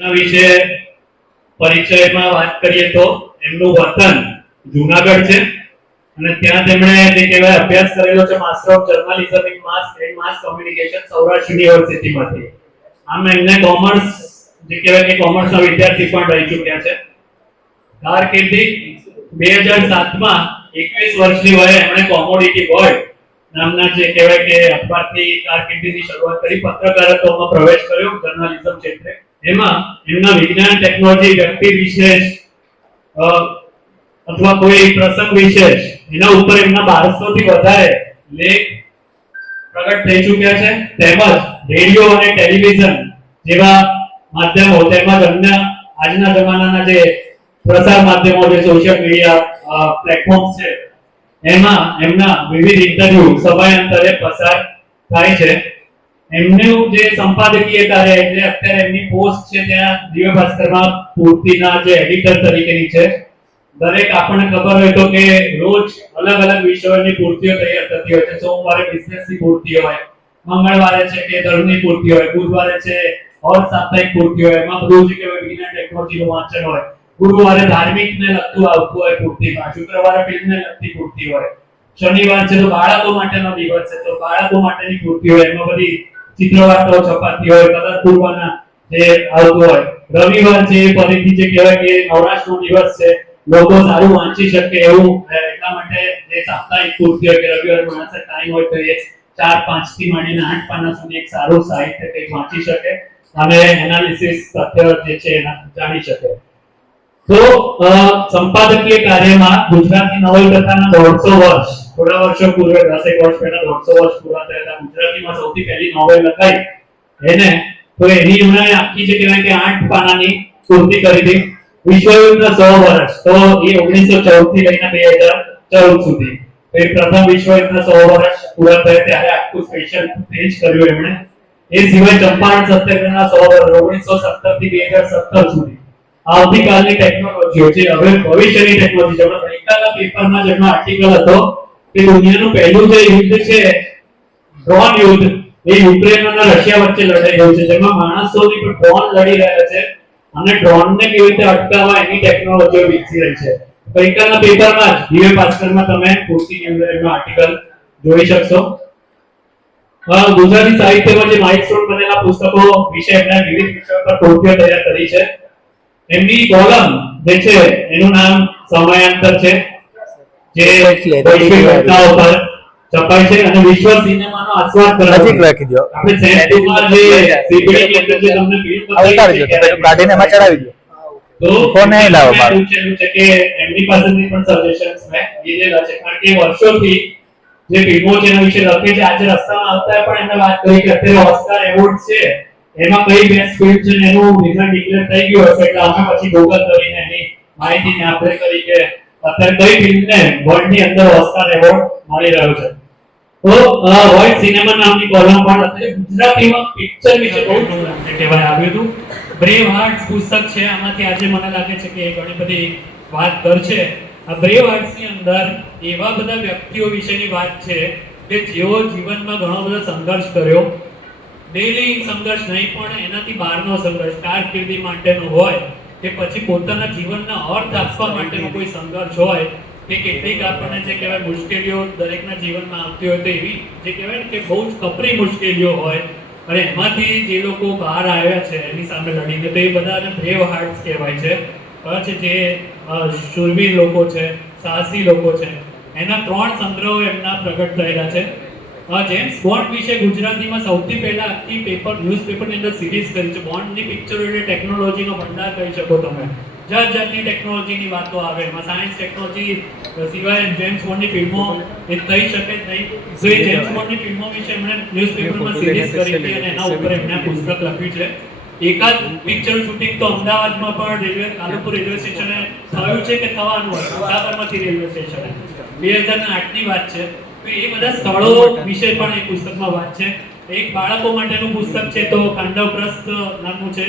વિશે પરિચયમાં વાત કરીએ તો એમનું વતન જૂનાગઢ છે અને ત્યાં તેમણે જે કહેવાય અભ્યાસ કરેલો છે master of journalism in mass and mass communication Saurashtra યુનિવર્સિટીમાંથી. આમ એમને કોમર્સ જે કહેવાય કે કોમર્સના વિદ્યાર્થી પણ રહી ચૂક્યા છે. કારકિર્દી 2007 માં 21 વર્ષની વયે એમણે કોમોડિટી વર્લ્ડ નામના જે કહેવાય કે અખબારથી કારકિર્દીની શરૂઆત કરી. પત્રકારત્વમાં પ્રવેશ કર્યો જર્નલિઝમ ક્ષેત્રે. એમાં એમના વિજ્ઞાન ટેકનોલોજી વ્યક્તિ વિશેષ અથવા કોઈ પ્રસંગ વિશેષ એના ઉપર એમના 1200 થી વધારે લેખ પ્રગટ થઈ ચૂક્યા છે. તેમજ રેડિયો અને ટેલિવિઝન જેવા માધ્યમો તેમજ અન્ય આજના જમાનાના જે પ્રસાર માધ્યમો જે સોશિયલ મીડિયા પ્લેટફોર્મ્સ છે એમાં એમના વિવિધ ઇન્ટરવ્યુ સમયાંતરે પસાર થાય છે. એમનું જે સંપાદકીય કાર્ય એટલે અત્યારે એમની પોસ્ટ છે ત્યાં દિવ્ય ભાસ્કરમાં પૂર્તિના જે એડિટર તરીકેની છે. દરેક આપણને ખબર હોય તો કે રોજ અલગ અલગ વિષયોની પૂર્તિઓ તૈયાર થતી હોય છે. સોમવારે બિઝનેસની પૂર્તિ હોય, મંગળવારે છે કે ધર્મની પૂર્તિ હોય, બુધવારે છે ઓર સાપ્તાહિક પૂર્તિ હોય, એમાં બધું જે કે વિજ્ઞાન ટેકનોલોજીનું વાંચન હોય, ગુરુવારે ધાર્મિકને લગતું આવતું હોય પૂર્તિમાં, શુક્રવારે ફિલ્મને લગતી પૂર્તિ હોય, શનિવાર છે તો બાળકો માટેનો દિવસ છે તો બાળકો માટેની પૂર્તિ હોય, એમાં બધી ચિત્રવાર્તાઓ છપાતી હોય, કલર પૂરવાના જે આવતું હોય. રવિવાર છે ફરીથી જે કહેવાય કે નવરાશનો દિવસ છે, લોકો સારું વાંચી શકે એવું એટલા માટે જે સાપ્તાહિક પૂર્તિ હોય કે રવિવારે માણસે ટાઈમ હોય તો એ 4-5 થી માંડીને 8 પાના સુધી એક સારું સાહિત્ય કંઈક વાંચી શકે અને એનાલિસિસ તથ્ય જે છે એના જાણી શકે. તો સંપાદકીય કાર્યમાં ગુજરાતી નવલકથાના 150 વર્ષ, થોડા વર્ષો પૂર્વે 10 વર્ષ પહેલા 150 વર્ષ પૂરા થયા. ગુજરાતીમાં સૌથી પહેલી નોવેલ લખાઈ એને તો એની એમણે આખી જે કહેવાય કે 8 પાનાની પૂર્તિ કરી હતી. વિશ્વયુદ્ધના 100 વર્ષ તો એ 1914 થી લઈને 2014 સુધી એ પ્રથમ વિશ્વયુદ્ધના 100 વર્ષ પૂરા થયા ત્યારે આખું સ્પેશિયલ પેજ કર્યું એમણે. એ સિવાય ચંપારણ સત્યાગ્રહના 100 વર્ષ 1917 થી 2017 સુધી આવતીકાલની ટેકનોલોજીઓ છે, હવે ભવિષ્યની ટેકનોલોજી. જેમાં ગઈકાલના પેપરમાં જેનો આર્ટિકલ હતો કે દુનિયાનું પહેલું જે યુદ્ધ છે ડ્રોન યુદ્ધ, એ યુક્રેન અને રશિયા વચ્ચે લડાઈ રહ્યું છે, જેમાં માણસોની પણ ડ્રોન લડી રહ્યા છે અને ડ્રોનને કેવી રીતે અટકાવવા એની ટેકનોલોજીઓ વિકસી રહી છે. ગઈકાલના પેપરમાં જ દિવ્ય ભાસ્કરમાં તમે પૂર્તિની અંદર એનો આર્ટિકલ જોઈ શકશો. ગુજરાતી સાહિત્યમાં જે માઇલસ્ટોન બનેલા પુસ્તકો વિશે એમણે વિવિધ વિષયો પર પૂર્તિઓ તૈયાર કરી છે. એમની કોલમ જે છે એનું નામ સમયાંતર છે, જે વૈશ્વિક ઘટનાઓ પર છપાય છે અને વિશ્વ સિનેમાનો આસ્વાદ કરાવે છે. આપણે સેન્ટમાં જે સીપીડી ની અંદર જે તમને ફિલ્મ બતાવી છે ગાડીને માં ચડાવી દો તો કોને લાવો મારું છે કે એમની પાસેથી પણ સજેશન્સ મેં લીધેલા છે, કારણ કે વર્ષોથી જે ફિલ્મો છે એના વિશે લખે છે. આજે રસ્તામાં આવતા પણ એમને વાત કરી કે અત્યારે ઓસ્કાર એવોર્ડ છે એમાં કઈ બેસ્ટ ફિલ્મ છે એનું રિઝલ્ટ ડિક્લેર થઈ ગયું હશે એટલે અમે પછી ગૂગલ કરીને એની માહિતીને આપણે કરી કે અત્યારે કઈ ફિલ્મને વર્લ્ડની અંદર ઓસ્કાર એવોર્ડ મળી રહ્યો છે. તો વર્લ્ડ સિનેમા નામની કોલમ પણ અત્યારે ગુજરાતીમાં પિક્ચર વિશે બહુ કહેવાય આવ્યું હતું. બ્રેવ હાર્ટ્સ પુસ્તક છે, આમાંથી આજે મને લાગે છે કે ઘણી બધી વાત કરશે. આ બ્રેવ હાર્ટ્સની અંદર એવા બધા વ્યક્તિઓ વિશેની વાત છે કે જેઓ જીવનમાં ઘણો બધો સંઘર્ષ કર્યો. ડેલી સંઘર્ષ નહીં પણ એનાથી બહારનો સંઘર્ષ કારકિર્દી માટેનો હોય કે પછી પોતાના જીવનના અર્થ આપવા માટેનો કોઈ સંઘર્ષ હોય કે કેટલીક આપણને જે કહેવાય મુશ્કેલીઓ દરેકના જીવનમાં આવતી હોય તો એવી જે કહેવાય ને કે બહુ જ કપરી મુશ્કેલીઓ હોય અને એમાંથી જે લોકો બહાર આવ્યા છે એની સામે લડીને તો એ બધાને બ્રેવ હાર્ટ્સ કહેવાય છે. પછી જે શૂરવીર લોકો છે, સાહસી લોકો છે, એના 3 સંગ્રહો એમના પ્રગટ થયેલા છે. જેમ્સ બોન્ડ વિશે ગુજરાતીમાં સૌથી પહેલા આખી ન્યૂઝપેપરની અંદર સિરીઝ કરી છે. બોન્ડની પિક્ચરો એટલે ટેકનોલોજીનો ભંડાર કહી શકો તમે. જાતની ટેકનોલોજીની વાતો આવે એમાં. સાયન્સ ટેકનોલોજી સિવાય જેમ્સ બોન્ડની ફિલ્મો એ થઈ શકે જ નહીં. તો એ જેમ્સ બોન્ડની ફિલ્મો વિશે એમણે ન્યૂઝપેપરમાં સિરીઝ કરી હતી અને એના ઉપર એમણે પુસ્તક લખ્યું છે. એકાદ પિક્ચર શૂટિંગ તો અમદાવાદમાં પણ કાલુપુર રેલવે સ્ટેશને થયું છે કે થવાનું હતું, સાબરમતી રેલવે સ્ટેશને 2008 ની વાત છે. તો એ બધા સ્થળો વિશે પણ એ પુસ્તકમાં વાત છે. એક બાળકો માટેનું પુસ્તક છે તો પાંડવપ્રસ્થ નામનું છે.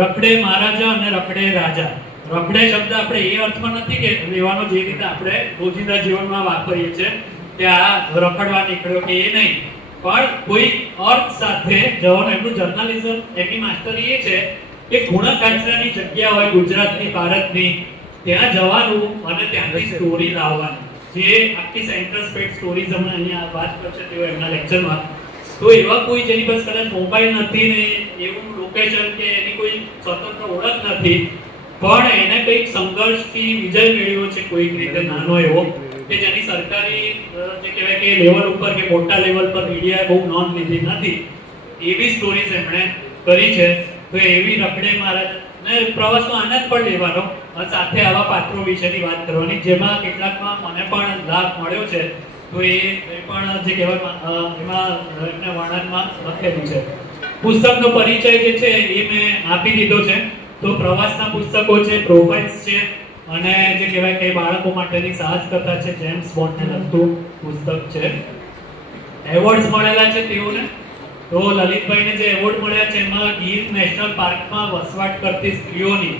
રખડે મહારાજા અને રખડે રાજા. રખડે શબ્દ આપણે એ અર્થમાં નથી કે લેવાનો જે રીતે આપણે રોજિંદા જીવનમાં વાપરીએ છીએ કે આ રખડવા નીકળ્યો કે એ નહીં, પણ કોઈ અર્થ સાથે જવાનું. એમનું જર્નલિઝમ એમની માસ્ટરી એ છે કે ખૂણા કાચરાની જગ્યા હોય ગુજરાતની, ભારતની, ત્યાં જવાનું અને ત્યાંથી સ્ટોરી લાવવાની, જે આખી સેન્ટર સ્પેડ સ્ટોરીઝ અમે અહીંયા વાત કરશે તેઓ એમના લેક્ચરમાં. તો એવા કોઈ જેની પાસે કદાચ મોબાઈલ નથી ને એવું લોકેશન કે એની કોઈ સ્વતંત્ર ઓળખ નથી, પણ એને કંઈક સંઘર્ષથી વિજય મેળવ્યો છે કોઈક રીતે નાનો એવો, કે જેની સરકારી જે કહેવાય કે લેવલ ઉપર કે મોટા લેવલ પર મીડિયાએ બહુ નોંધ લીધી નથી, એવી સ્ટોરીઝ એમણે કરી છે. તો એવી રખડે મહારાજને પ્રવાસનો આનંદ પણ લેવાનો અને સાથે આવા પાત્રો વિશેની વાત કરવાની, જેમાં કેટલાકમાં મને પણ લાભ મળ્યો છે. તો એ પણ જે કહેવાય એમાં એમના વર્ણનમાં લખેલું છે. પુસ્તકનો પરિચય જે છે એ મેં આપી દીધો છે. તો પ્રવાસના પુસ્તકો છે, પ્રોફાઇલ્સ છે, અને જે કહેવાય કે બાળકો માટેની સાહસ કથા છે, જેમ્સ બોન્ડને લગતું પુસ્તક છે. એવોર્ડ્સ મળેલા છે તેઓને. તો લલિતભાઈને જે એવોર્ડ મળ્યા છે એમાં ગીર નેશનલ પાર્કમાં વસવાટ કરતી સ્ત્રીઓની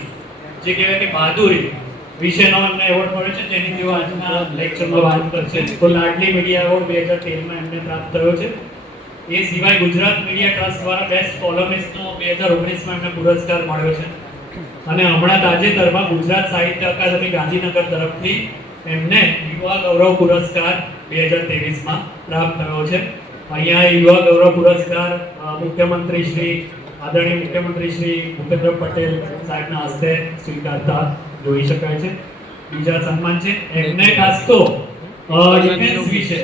જે કહેવાય કે બહાદુરી વિશેનો એમને એવોર્ડ મળ્યો છે, જેની તેઓ આજના લેક્ચરમાં વાત કરશે. તો લાડલી મીડિયા એવોર્ડ 2013માં એમને પ્રાપ્ત થયો છે. એ સિવાય ગુજરાત મીડિયા ટ્રસ્ટ દ્વારા બેસ્ટ કોલમિસ્ટનો 2019માં એમને પુરસ્કાર મળ્યો છે. અને હમણાં તાજેતરમાં ગુજરાત સાહિત્ય અકાદમી ગાંધીનગર તરફથી એમને યુવા ગૌરવ પુરસ્કાર 2023માં પ્રાપ્ત થયો છે. અહીંયા યુવા ગૌરવ પુરસ્કાર મુખ્યમંત્રી શ્રી આદરણીય મુખ્યમંત્રી શ્રી ભૂપેન્દ્ર પટેલ સાહેબના હસ્તે સ્વીકારતા જોઈ શકાય છે. બીજા સન્માન છે એમને ખાસ તો ડિફેન્સ વિશે,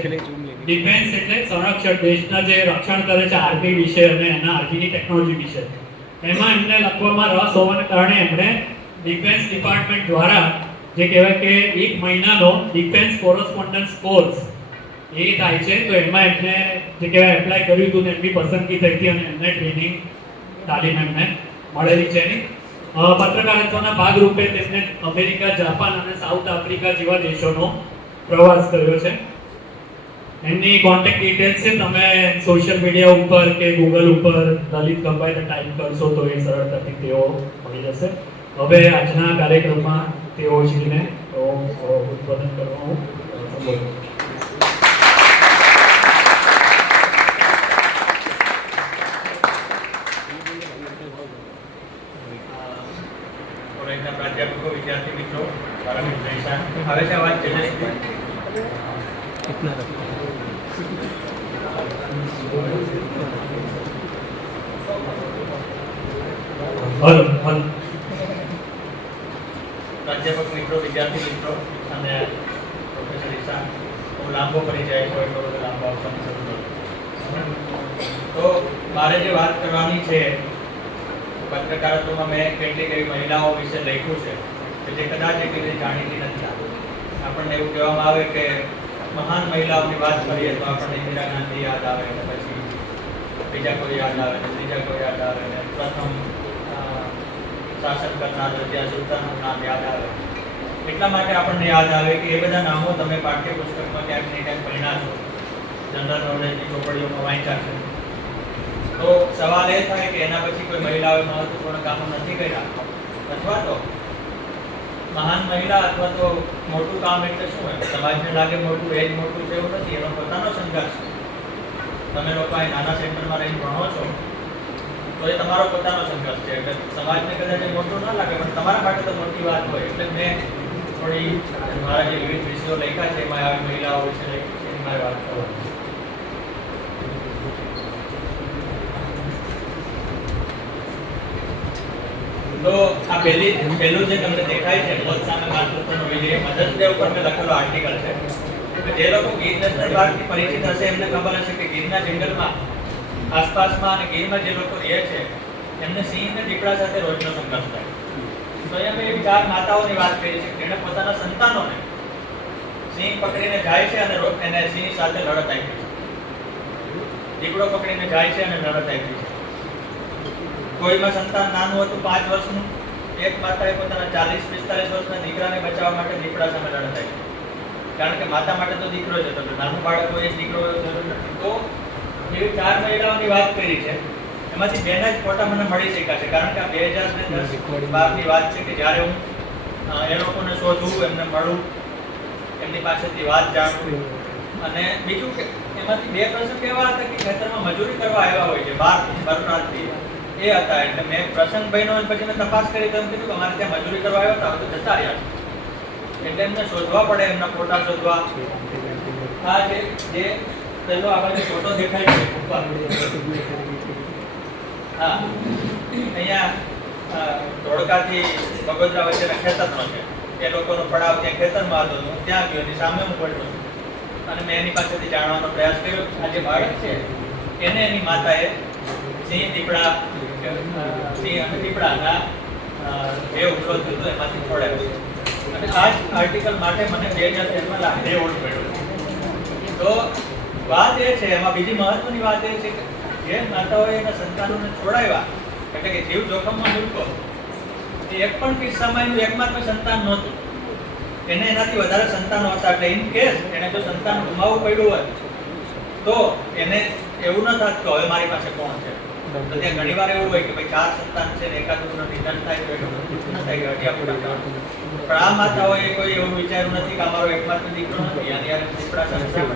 ડિફેન્સ એટલે સંરક્ષણ, દેશના જે રક્ષણ કરે છે આર્મી વિશે અને એના આર્મીની ટેકનોલોજી વિશે, એમાં એમને લખવામાં રસ હોવાને કારણે એમણે ડિફેન્સ ડિપાર્ટમેન્ટ દ્વારા જે કહેવાય કે 1 મહિનાનો ડિફેન્સ કોરસ્પોન્ડન્સ કોર્સ એ થાય છે. તો એમાં એમને જે કહેવાય એપ્લાય કર્યું હતું ને એમની પસંદગી થઈ હતી અને એમને ટ્રેનિંગ તાલીમ એમને મળેલી છે. એની પત્રકારત્વના ભાગરૂપે તેમને અમેરિકા, જાપાન અને સાઉથ આફ્રિકા જેવા દેશોનો પ્રવાસ કર્યો છે. એમની કોન્ટેક્ટ ડિટેલ્સ છે, તમે સોશિયલ મીડિયા ઉપર કે ગૂગલ ઉપર લલિત ગંભાઈને ટાઈપ કરશો તો એ સરળતાથી તેઓ મળી જશે. હવે આજના કાર્યક્રમમાં તેઓ શ્રીને ઉદ્બોધન કરવાનું સંબોધન. प्राध्यापकों, विद्यार्थी मित्रों, मारा मित्र ईशान આવે છે વાત છે कितना प्राध्यापक मित्रों, विद्यार्थी मित्रों અને પ્રોફેસર ઈશાન હું લાંબો પરિચય છે એટલો બધો લાંબો આપવાની જરૂર નથી. તો મારે જે વાત કરવાની છે પત્રકારત્વમાં મેં કેટલીક એવી મહિલાઓ વિશે લખ્યું છે કે જે કદાચ એટલી બધી જાણીતી નથી. આપણને એવું કહેવામાં આવે કે મહાન મહિલાઓની વાત કરીએ તો આપણને ઇન્દિરા ગાંધી યાદ આવે, પછી બીજા કોઈ યાદ આવે, ત્રીજા કોઈ યાદ આવે, પ્રથમ શાસન કરનાર ત્યાં સુલતાનનું નામ યાદ આવે. એટલા માટે આપણને યાદ આવે કે એ બધા નામો તમે પાઠ્યપુસ્તકમાં ક્યાંક ને ક્યાંક ભણ્યા છો, જનરલ નોલેજની ચોપડીઓમાં વાંચ્યા છે. તો સવાલ એ થાય કે એના પછી કોઈ મહિલાઓએ મહત્વપૂર્ણ કામો નથી કર્યા, અથવા તો મહાન મહિલા અથવા તો મોટું કામ એટલે શું હોય? સમાજને લાગે મોટું એ જ મોટું છે એવું નથી, એનો પોતાનો સંઘર્ષ છે. તમે લોકો અહીં નાના સેન્ટરમાં રહીને ભણો છો તો એ તમારો પોતાનો સંઘર્ષ છે. એટલે સમાજને કદાચ મોટું ના લાગે પણ તમારા માટે તો મોટી વાત હોય. એટલે મેં થોડી મારા જે વિવિધ વિષયો લખ્યા છે એમાં આવી મહિલાઓ વિશે એની મારે વાત કરવાની છે. તો આ પહેલું જે તમને દેખાય છે મોત સામે માતૃત્વનો વિજય, મધર્સ ડે ઉપર મેં લખેલો આર્ટિકલ છે. જે લોકો ગીર નેશનલ પાર્કથી પરિચિત હશે એમને ખબર હશે કે ગીરના જંગલમાં આસપાસમાં અને ગીરમાં જે લોકો રહે છે એમને સિંહ અને દીપડા સાથે રોજનો સંઘર્ષ થાય. તો અહીંયા મેં એવી 4 માતાઓની વાત કરી છે કે જેણે પોતાના સંતાનોને સિંહ પકડીને જાય છે અને એને સિંહ સાથે લડત આપી છે. દીપડો પકડીને જાય છે અને લડત આપી છે. કોઈમાં સંતાન નાનું હતું 5 વર્ષનું, એક માતાએ પોતાના 40-45 વર્ષના દીકરાને બચાવવા માટે દીપડા સામે લડત આપી. કારણ કે માતા માટે તો દીકરો જ હતો, નાનું બાળક હોય દીકરો જરૂર નથી. તો એવી 4 મહિલાઓની વાત કરી છે, એમાંથી 2ના જ ફોટા મને મળી શક્યા છે. કારણ કે આ 2010-12ની વાત છે કે જ્યારે હું એ લોકોને શોધું, એમને મળું, એમની પાસેથી વાત જાણું. અને બીજું કે એમાંથી 2 પ્રસંગ એવા હતા કે ખેતરમાં મજૂરી કરવા આવ્યા હોય છે બહારથી, બરનાથથી, એ હતા. એટલે મેં પ્રસંગ બન્યો અને પછી મેં તપાસ કરી તો એમ કીધું કે અમારે ત્યાં મજૂરી કરવા આવ્યો હતા, હવે તો જતા રહ્યા છે. એટલે એમને શોધવા પડે, એમના ફોટા શોધવા. આ જે પેલો આપણે ફોટો દેખાય છે ઉપર, હા, અહીંયા ધોળકાથી બગોદરા વચ્ચેના ખેતરનો છે. એ લોકોનો પડાવ ત્યાં ખેતરમાં હતો, હું ત્યાં ગયો એની સામે હું પડ્યો છું. અને મેં એની પાસેથી જાણવાનો પ્રયાસ કર્યો. આ જે બાળક છે એને એની માતાએ સિંહ દીપડા અને દીપડાના જે ઉછળતું હતું એમાંથી છોડાવ્યો છે. અને આ જ આર્ટિકલ માટે મને 2013માં લાખે એવોર્ડ મળ્યો. તો વાત એ છે, એમાં બીજી મહત્વની વાત એ છે કે જે માતાઓએ એના સંતાનોને છોડાવ્યા, એટલે કે જીવ જોખમમાં મૂક્યો, એ એક પણ કિસ્સામાં એનું એકમાત્ર સંતાન નહોતું. એને એનાથી વધારે સંતાનો હતા. એટલે ઇન કેસ એને જો સંતાન ગુમાવવું પડ્યું હોય તો એને એવું ન થાત કે હવે મારી પાસે કોણ છે. તો ત્યાં ઘણી વાર એવું હોય કે ભાઈ 4 સંતાન છે ને એકાદનું નિધન થાય તો એટલું ન થાય કે હટિયા પૂરા કરવાનું. પણ આ માતાઓએ કોઈ એવું વિચાર્યું નથી કે અમારો એકમાત્ર દીકરો નથી અને યાર દીપડા સંસાર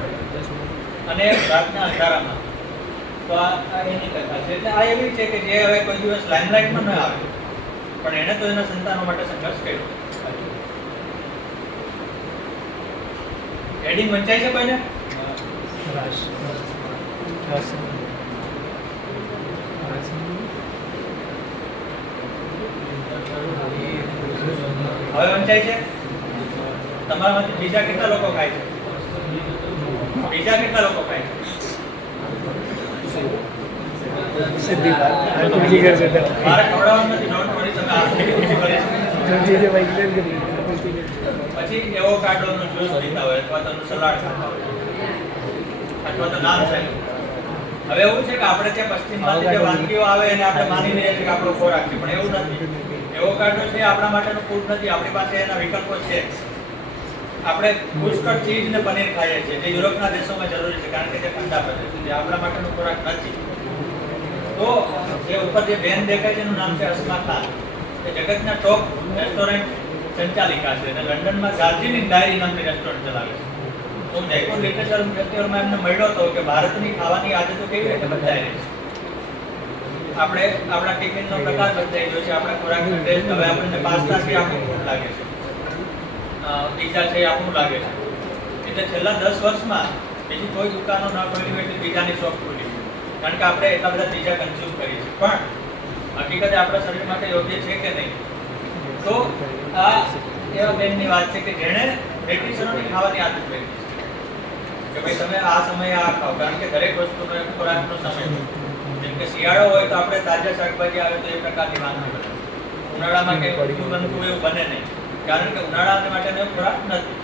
અને રાતના અંધારામાં. તો આ એની કથા છે. એટલે આ એવી છે કે જે હવે કોઈ દિવસ લાઇમલાઇટમાં ન આવે, પણ એને તો એના સંતાનો માટે સંઘર્ષ કર્યો. હેડિંગ વંચાય છે કોઈને? હવે વંચાય છે? તમારામાંથી બીજા કેટલા લોકો ખાય છે? બીજા કેટલા લોકો ખાય છે? મારે ખવડાવવાનું નથી, ડોન્ટ વરી, તમે આખી કરી પછી એવોકાડોનો જ્યુસ પીતા હોય અથવા તો સલાડ ખાતા હોય અથવા તો નાન સાહેબ. હવે એવું છે કે આપણે ત્યાં પશ્ચિમમાંથી જે વાનગીઓ આવે એને આપણે માની લઈએ છીએ કે આપણો ખોરાક છે, પણ એવું નથી. એવોકાડો છે આપણા માટેનો ફૂડ નથી, આપણી પાસે એના વિકલ્પો છે. આપણે પુષ્કળ ચીઝ ને પનીર ખાઈએ છીએ, જે યુરોપના દેશોમાં જરૂરી છે કારણ કે તે ઠંડા પ્રદેશ છે, જે આપણા માટેનો ખોરાક નથી. તો જે ઉપર જે બેન દેખાય છે એનું નામ છે અસ્મા ખાન. એ જગતના ટોપ રેસ્ટોરન્ટ સંચાલિકા છે અને લંડનમાં દાર્જિલિંગ ડાયરી નામની રેસ્ટોરન્ટ ચલાવે છે. તો જયપુર લિટરેચર ફેસ્ટિવલમાં એમને મળ્યો હતો કે ભારતની ખાવાની આદતો કેવી રીતે બદલાઈ રહી છે. આપણે આપણા ટિફિનનો પ્રકાર બદલાઈ ગયો છે, આપણા ખોરાકનો ટેસ્ટ. હવે આપણને પાસ્તા છે આપણું ફૂડ લાગે છે, પીઝા છે આપણું લાગે છે. એટલે છેલ્લા 10 વર્ષમાં બીજી કોઈ દુકાનો ન ખોલી હોય એટલે પીઝાની શોપ ખોલી, કારણ કે આપણે એટલા બધા પીઝા કન્ઝ્યુમ કરીએ છીએ. પણ હકીકતે આપણા શરીર માટે યોગ્ય છે કે નહીં? તો આ એવા બેનની વાત છે કે જેણે બ્રિટિશરોની ખાવાની આદત પડી કે ભાઈ તમે આ સમયે આ ખાઓ, કારણ કે દરેક વસ્તુનો એક ખોરાકનો સમય હોય. જેમ કે શિયાળો હોય તો આપણે તાજા શાકભાજી આવે તો એ પ્રકારની વાનગી બને. ઉનાળામાં કંઈ બનતું એવું બને નહીં, કારણ કે ઉનાળા માટેનો ખોરાક નથી.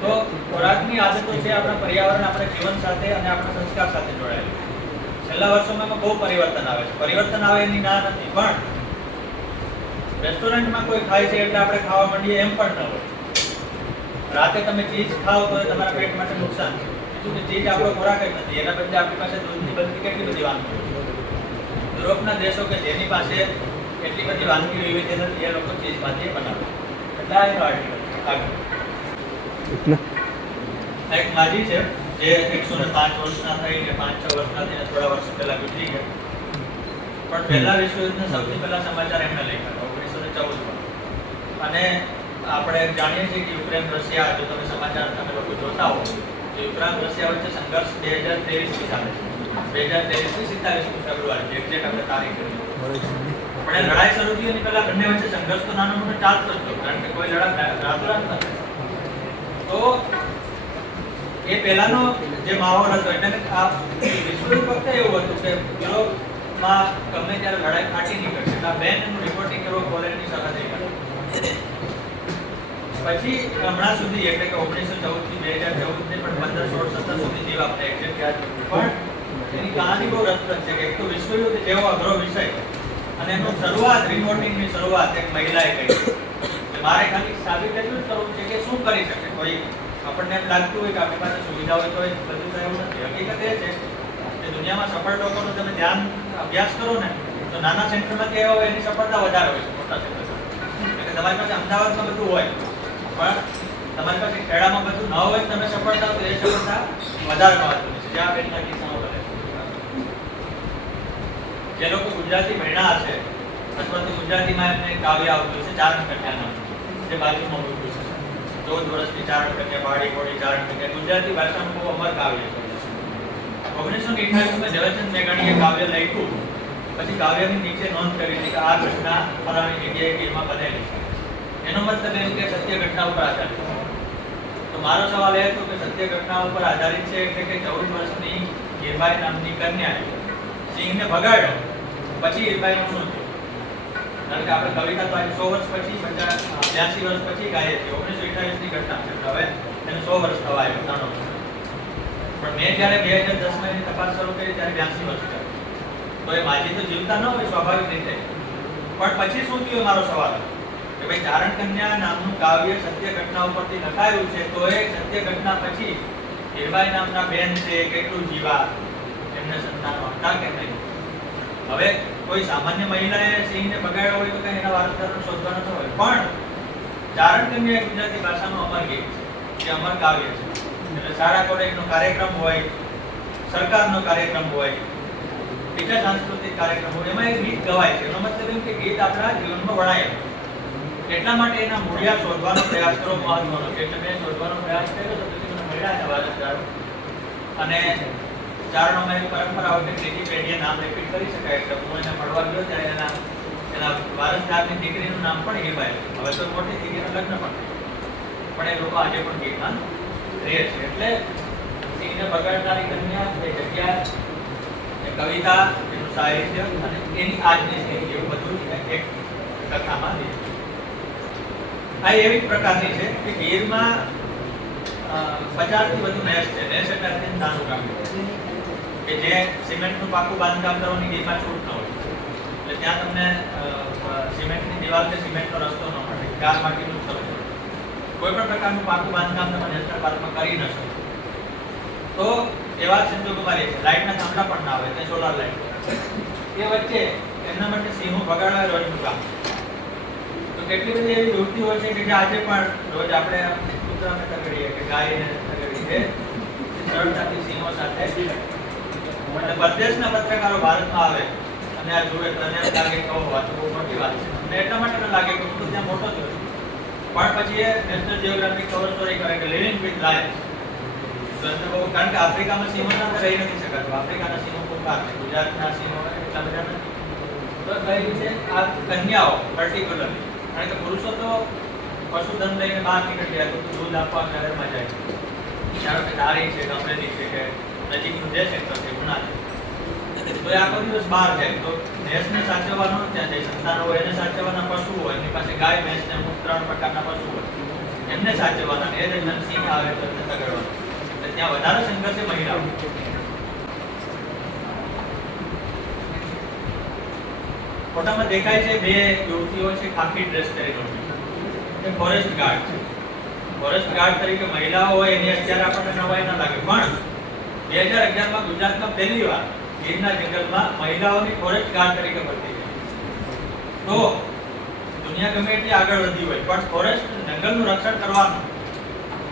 તો ખોરાકની આદતો છે આપણા પર્યાવરણ, આપણા જીવન સાથે અને આપણા સંસ્કાર સાથે જોડાયેલી. છેલ્લા વર્ષોમાં બહુ પરિવર્તન આવે છે. પરિવર્તન આવે એની ના નથી, પણ રેસ્ટોરન્ટમાં કોઈ ખાય છે એટલે આપણે ખાવા માંડીએ એમ પણ ન હોય. રાતે તમે ચીઝ ખાઓ તો એ તમારા પેટ માટે નુકસાન છે. બીજું કે ચીઝ આપણો ખોરાક જ નથી, એના બદલે આપણી પાસે દૂધની બનતી કેટલી બધી વાનગીઓ છે. યુરોપના દેશો કે જેની પાસે એટલી બધી વાનગી વિવિધ નથી, એ લોકો ચીઝમાંથી બનાવે. એટલે આ એનો આર્ટિકલ આગળ એક માજી છે જે 105 વર્ષના થઈને 5-6 વર્ષના થઈને થોડા વર્ષ પહેલા ગુજરી ગયા. પણ પહેલા વિશ્વ યુદ્ધના સૌથી પહેલા સમાચાર એમને લખ્યા 1914માં. અને આપણે જાણીએ છીએ કે યુક્રેન રશિયા, જો તમે સમાચાર તમે લોકો જોતા હો, તો યુક્રેન રશિયા વચ્ચે સંઘર્ષ 2023 ચાલે છે. 2023 27 ફેબ્રુઆરી એક્ઝેક્ટ આપણે તારીખ કરી. પણ લડાઈ શરૂ થઈ એની પહેલા બંને વચ્ચે સંઘર્ષ તો નાનો મોટો ચાલતો જ હતો, કારણ કે કોઈ રાતોરાત નથી. તો એ પહેલાનો જે માહોલ હતો એટલે આ વિશ્વયુદ્ધ વખતે એવું હતું કે યુરોપમાં ગમે ત્યારે લડાઈ ફાટી નીકળશે એટલે બેન એનું રિપોર્ટિંગ કરવો પોલેન્ડની સરહદે કર્યું. પછી હમણાં સુધી એટલે કે 1914 થી 2014 ને પણ 15-16-17 સુધી જીવ આપણે એક્ઝેક્ટ યાદ નથી. પણ એની કહાની બહુ રસપ્રદ છે કે એક તો વિશ્વયુદ્ધ જેવો અઘરો વિષય અને એનું શરૂઆત, રિપોર્ટિંગની શરૂઆત એક મહિલાએ કરી. મારે ખાલી સાબિત એટલું જ કરવું છે કે શું કરી શકે કોઈ. આપણને એમ લાગતું હોય કે આપણી પાસે સુવિધા હોય તો બધું તો એવું નથી. હકીકત એ છે કે દુનિયામાં સફળ લોકોનો તમે ધ્યાન અભ્યાસ કરો ને તો નાના સેન્ટરમાંથી આવ્યા હોય એની સફળતા વધારે હોય છે મોટા સેન્ટરમાં. એટલે તમારી પાસે અમદાવાદમાં બધું હોય પણ તમારી પાસે ખેડામાં બધું ન હોય તમે સફળતા તો એ સફળતા વધારે મહત્વની છે. જ્યાં બેનના કિસ્સામાં બને જે લોકો ગુજરાતી ભણ્યા હશે અથવા તો ગુજરાતીમાં એમને કાવ્ય આવતું હશે ચારણ કન્યા નામ, જે બાજુમાં મૂક્યું છે 14 વર્ષની ચારણ કન્યા, બાળી કોળી ચારણ કન્યા, ગુજરાતી ભાષાનું બહુ અમર કાવ્ય છે. 1928 માં ઝવેરચંદ મેઘાણીએ કાવ્ય લખ્યું, પછી કાવ્યની નીચે નોંધ કરી હતી કે આ ઘટના ફલાણી જગ્યાએ ગીરમાં બનેલી છે. એનો મતલબ એમ કે સત્ય ઘટના ઉપર આધારિત છે. તો મારો સવાલ એ હતો કે સત્ય ઘટના ઉપર આધારિત છે એટલે કે 14 વર્ષની હીરબાઈ નામની કન્યાએ સિંહને ભગાડ્યો, પછી હીરબાઈનું શું થયું? કારણ કે આપણે કવિતા તો આજે 100 વર્ષ પછી 82 વર્ષ પછી ગાઈએ છીએ. 1928 ની ઘટના છે, હવે એને 100 વર્ષ થવા આવ્યા, 3 વર્ષ. પણ મેં જ્યારે 2010 માં એની તપાસ શરૂ કરી ત્યારે 82 વર્ષ થયા. તો એ માજી તો જીવતા ન હોય સ્વાભાવિક રીતે, પણ પછી શું થયું મારો સવાલ કે ભાઈ ચારણ કન્યા નામનું કાવ્ય સત્ય ઘટના ઉપરથી લખાયું છે, તો એ સત્ય ઘટના પછી હીરબાઈ નામના બેન છે કેટલું જીવા, એમને સંતાનો હતા કે નહીં? હવે કોઈ સામાન્ય મહિલાએ સિંહને બગાડ્યો હોય તો કઈ એના વારસદારને શોધવાનો ન હોય, પણ ચારણ કન્યા ગુજરાતી ભાષાનું અમર ગીત છે, જે અમર કાવ્ય છે. એટલે શાળા કોલેજનો કાર્યક્રમ હોય, સરકારનો કાર્યક્રમ હોય, બીજા સાંસ્કૃતિક કાર્યક્રમ હોય, એમાં એક ગીત ગવાય છે. એનો મતલબ એમ કે ગીત આપણા જીવનમાં વણાય. એટલા માટે એના મૂળિયા શોધવાનો પ્રયાસ કરવો મહત્વનો છે. એટલે મેં શોધવાનો પ્રયાસ કર્યો તો પછી મને મળ્યા છે વારસદારો, અને ચારણોમાં એવી પરંપરા હોય કે ત્રીજી પેઢીએ નામ રિપીટ કરી શકાય. એટલે હું એને મળવા ગયો ત્યારે એના વારસદારની દીકરીનું નામ પણ હીરબાઈ. હવે તો મોટી દીકરીનું લગ્ન પણ એ લોકો આજે પણ ગીતમાં રહે છે. એટલે સિંહને બગાડનારી કન્યા, એ જગ્યા, એ કવિતા, એનું સાહિત્ય અને એની આજની સ્થિતિ, એવું બધું એક કથામાં છે. આ એવી પ્રકારની છે કે ગીરમાં 50 થી વધુ નેસ છે. નેસ એટલે અત્યંત નાનું ગામ કે જે સિમેન્ટનું પાકું બાંધકામ કરવાની ગીરમાં છૂટ ન હોય. એટલે ત્યાં તમને સિમેન્ટની દિવાલ કે સિમેન્ટનો રસ્તો ન મળે, ઘાસ માટીનું સ્થળ. કોઈ પણ પ્રકારનું પાકું બાંધકામ તમે નેશનલ પાર્કમાં કરી ન શકો. તો એવા સંજોગોમાં રહે છે. લાઇટના થાંભલા પણ ના હોય, તે સોલાર લાઇટ. એ વચ્ચે એમના માટે સિંહો બગાડવા રોજનું કામ. તો કેટલી બધી એવી યુવતી હોય છે કે જે આજે પણ રોજ આપણે કૂતરાને તગડીએ કે ગાયને તગડીએ, સરળતાથી સિંહો સાથે. અને પરદેશના પત્રકારો ભારતમાં આવે અને આ જોવે તો એને લાગે કે ઓહો, આ તો બહુ મોટી વાત છે. અને એટલા માટે ન લાગે કે હું તો ત્યાં મોટો થયો છું. પણ પછી એ નેશનલ જિયોગ્રાફિક કવર સ્ટોરી કરે કે લિવિંગ વિથ લાયન્સ. કારણ કે આફ્રિકામાં સિંહો સાથે રહી નથી શકાતું. આફ્રિકાના સિંહો ખૂબ ખાસ છે, ગુજરાતના સિંહો એટલા બધા નથી. તો કહ્યું છે આ કન્યાઓ પર્ટિક્યુલરલી, કારણ કે પુરુષો તો પશુધન લઈને બહાર નીકળી ગયા, તો દૂધ આપવા શહેરમાં જાય. ધારો કે ધારી છે, ગમરેલી છે, કે નજીકનું જે ક્ષેત્ર છે, ઉના છે, તો એ આખો દિવસ બહાર જાય. તો ભેંસને સાચવવાનો ત્યાં જાય, સંતાનો હોય એને સાચવવાના, પશુ હોય એની પાસે ગાય, ભેંસ ને અમુક 3 પ્રકારના પશુ હોય એમને સાચવવાના. એ દરમિયાન સિંહ આવે તો એમને તગડવાનો. ત્યાં વધારે સંઘર્ષ છે મહિલાઓ. ફોટામાં દેખાય છે બે યુવતીઓ છે, ખાખી ડ્રેસ પહેરેલી. એ ફોરેસ્ટ ગાર્ડ છે. ફોરેસ્ટ ગાર્ડ તરીકે મહિલાઓ હોય એની અત્યારે આપણને નવાઈ ન લાગે, પણ 2011 માં ગુજરાતમાં પહેલી વાર ગીરના જંગલમાં મહિલાઓની ફોરેસ્ટ ગાર્ડ તરીકે ભરતી થઈ. તો દુનિયા ગમે એટલી આગળ વધી હોય, પણ ફોરેસ્ટ જંગલનું રક્ષણ કરવાનું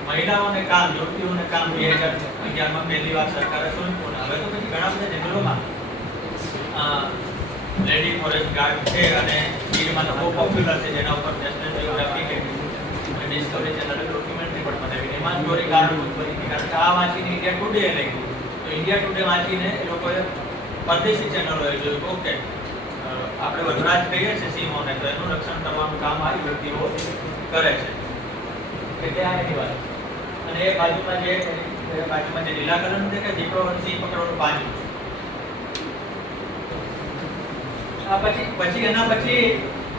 મહિલાઓને કામ, યુવતીઓને કામ 2011 માં પહેલી વાર સરકારે સોંપ્યું. હવે તો પછી ઘણા બધા જંગલોમાં લેડી ફોરેસ્ટ ગાર્ડ છે, અને ગીરમાં તો બહુ પોપ્યુલર છે, જેના ઉપર નેશનલ જિયોગ્રાફિક અને ડિસ્કવરી ચેનલે ડોક્યુમેન્ટરી પણ બનાવી. એમાં ચોરી કારણ કરી, કારણ કે આ વાંચીને ઇન્ડિયા ટુડે લખ્યું. તો ઇન્ડિયા ટુડે વાંચીને એ લોકોએ પરદેશી ચેનલોએ જોયું ઓકે આપણે વનરાજ કહીએ છીએ સિંહોને, તો એનું રક્ષણ કરવાનું કામ આ વ્યક્તિઓ કરે છે. એટલે આ એની વાત. અને એ બાજુમાં જે લીલા કલરનું છે કે દીપડો સિંહ પકડવાનું પાંજરું છે. આ પછી એના પછી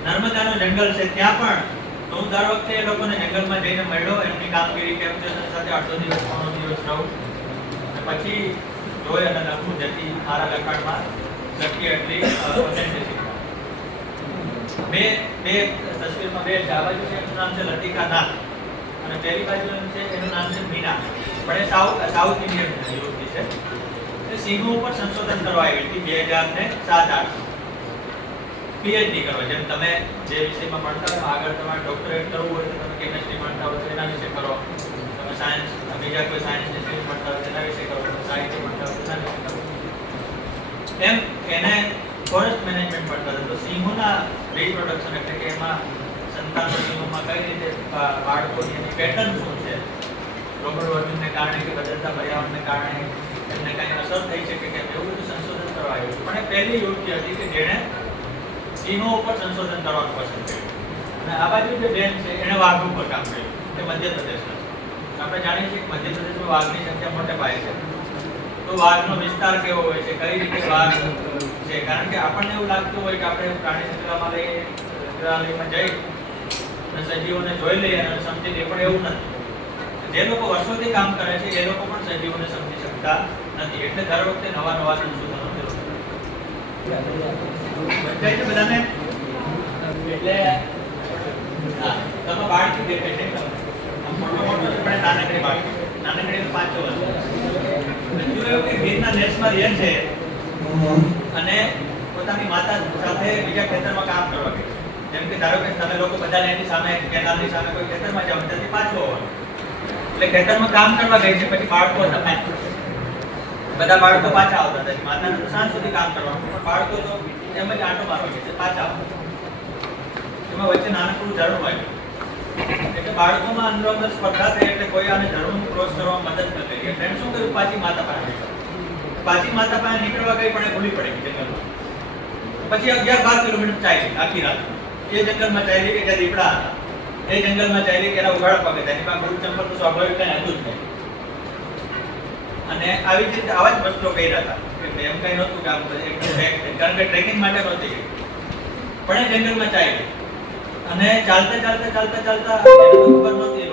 નર્મદાનું જંગલ છે, ત્યાં પણ તો હું દર વખતે એ લોકોને જંગલમાં જઈને મળ્યો, એમની કામગીરી કેમ છે સાથે 8 દિવસ 3 દિવસ રહું, અને પછી જોઈ અને લખું, જેથી મારા લખાણમાં લખી એટલી ઓથેન્ટિસિટી. બે તસવીરમાં બે છે. આ બાજુ છે એનું નામ છે લતિકા નાથ, અને પહેલી બાજુ છે એનું નામ છે મીના. પણ એ સાઉથ ઇન્ડિયન યુવતી છે. એ સિંહો ઉપર સંશોધન કરવા આવી હતી 2007-8 પીએચડી કરવા. જેમ તમે જે વિષયમાં ભણતા હોય આગળ તમારે ડોક્ટરેટ કરવું હોય તો તમે કેમિસ્ટ્રી ભણતા હોય તો એના વિશે કરો, તમે સાયન્સ બીજા કોઈ સાયન્સની સ્ટ્રીમ ભણતા હોય તેના વિશે કરો, તમે સાહિત્ય ભણતા હોય તેના વિશે કરો. એમ એને ફોરેસ્ટ મેનેજમેન્ટ પણ કરે. તો સિંહોના રિપ્રોડક્શન એટલે કે એમાં સંતાનો સિંહોમાં કઈ રીતે બાળકોની એની પેટર્ન શું છે, ગ્લોબલ વોર્મિંગને કારણે કે બદલતા પર્યાવરણને કારણે એમને કઈ અસર થઈ છે કે કેમ, એવું બધું સંશોધન કરવા આવ્યું. પણ એ પહેલી યુવતી હતી કે જેણે સિંહો ઉપર સંશોધન કરવાનું પસંદ કર્યું. અને આ બાજુ જે બેન છે એણે વાઘ ઉપર કામ કર્યું. એ મધ્યપ્રદેશના છે. આપણે જાણીએ છીએ કે મધ્યપ્રદેશમાં વાઘની સંખ્યા મોટે પાયે છે. તો વાઘનો વિસ્તાર કેવો હોય છે, કઈ રીતે વાઘ છે, કારણ કે આપણને એવું લાગતું હોય કે આપણે પ્રાણી સંગ્રહાલયમાં જઈ અને સજીવોને જોઈ લઈએ અને સમજી લઈએ, પણ એવું નથી. જે લોકો વર્ષોથી કામ કરે છે એ લોકો પણ સજીવોને સમજી શકતા નથી. એટલે દર વખતે નવા નવા સંશોધનો જરૂર છે બધાને. એટલે તમે બાળકી દેખાય છે, મોટો મોટો છે પણ નાનકડી બાળકી, નાનકડી 5 વર્ષ. બીજું એવું કે ગીરના દેશમાં રહે છે અને પોતાની માતા સાથે બીજા ખેતરમાં કામ કરવા ગઈ. જેમ કે ધારો કે તમે લોકો બધા એની સામે કેનાલની સામે કોઈ ખેતરમાં જાવ ત્યાંથી પાછું આવવાનું, એટલે ખેતરમાં કામ કરવા ગઈ છે. પછી બાળકો હતા, બધા બાળકો પાછા આવતા હતા. માતાને સાંજ સુધી કામ કરવાનું, પણ બાળકો તો એમ જ આંટો મારવા ગઈ છે, પાછા આવતા. એમાં વચ્ચે નાનકડું ઝરણું આવ્યું, એટલે બાળકોમાં અંદરો અંદર સ્પર્ધા થઈ, એટલે કોઈ આને ઝરણું ક્રોસ કરવામાં મદદ ન કરી. એટલે એને શું કર્યું, પાછી માતા પાસે નીકળવા ગઈ, પણ એ ભૂલી પડી ગઈ જંગલમાં. પછી 11-12 કિલોમીટર ચાલી આખી રાત. એ જંગલમાં ચાલી કે જ્યાં દીપડા હતા, એ જંગલમાં ચાલી કે એના ઉઘાડા પગે હતા, એની પાસે બૂટ ચંપલ તો સ્વાભાવિક કઈ હતું જ નહીં. અને આવી રીતે આવા જ વસ્તુઓ કર્યા હતા, એટલે એમ કઈ નહોતું કે કારણ કે ટ્રેકિંગ માટે નહોતી ગઈ, પણ એ જંગલમાં ચાલી. અને ચાલતા એને તો ખબર નહોતી,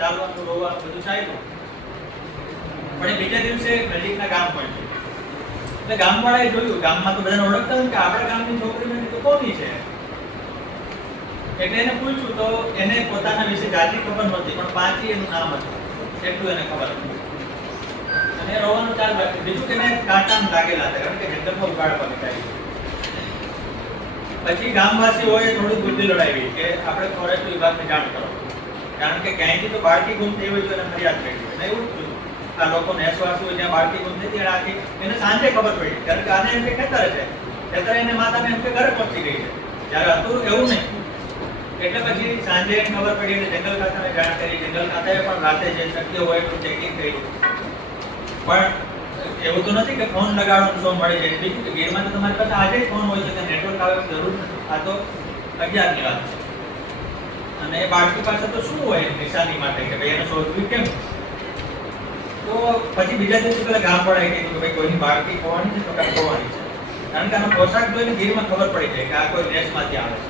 ચાલવાનું રોવાનું બધું ચાલ્યું. પણ એ બીજા દિવસે નજીકના ગામ પહોંચ્યું. એટલે ગામવાળાએ જોયું, ગામમાં તો બધાને ઓળખતા હોય કે આપણા ગામની છોકરી નથી તો કોની છે. એટલે એને પૂછ્યું તો એને પોતાના વિશે જાજી ખબર નહોતી, પણ પાંચી એનું નામ હતું એટલું એને ખબર હતું. અને રોવાનું ચાલુ રાખ્યું. બીજું કે એને કાંટામાં લાગેલા હતા, કારણ કે જંગલમાં ઉગાડવા નીકળી. પછી ગામવાસીઓએ થોડી બુદ્ધિ લડાવી કે આપણે ફોરેસ્ટ વિભાગને જાણ કરો, કારણ કે ક્યાંયથી તો બાળકી ગુમ થઈ હોય તો એને ફરિયાદ કરી. અને એવું જ થયું. આ લોકોને હેસવાસીઓ જ્યાં બાળકી ગુમ થઈ હતી આખી એને સાંજે ખબર પડી, કારણ કે આને એમ કે ખેતર છે, ખેતર એને માતાને એમ કે ઘરે પહોંચી ગઈ છે, જ્યારે હતું એવું નહીં. એટલે પછી સાંજે એને ખબર પડી એટલે જંગલ ખાતાને જાણ કરી. જંગલ ખાતાએ પણ રાતે જે શક્ય હોય એટલું ચેકિંગ કર્યું. પણ એવું તો નથી કે ફોન લગાડવાનો સો મળી જાય. બીજું કે ગીરમાં તો તમારી પાસે આજે ફોન હોય છે, ત્યાં નેટવર્ક આવે જરૂર નથી. આ તો 11ની વાત છે. અને એ બાળકી પાસે તો શું હોય નિશાની માટે કે ભાઈ એને શોધવી કેમ. તો પછી બીજા દિવસે પેલા ગામવાળાએ કીધું કે ભાઈ કોઈની બાળકી ખોવાની છે તો કાંઈ ખોવાની છે, કારણ કે આનો પોશાક જોઈને ગીરમાં ખબર પડી જાય કે આ કોઈ દેશમાંથી આવે છે.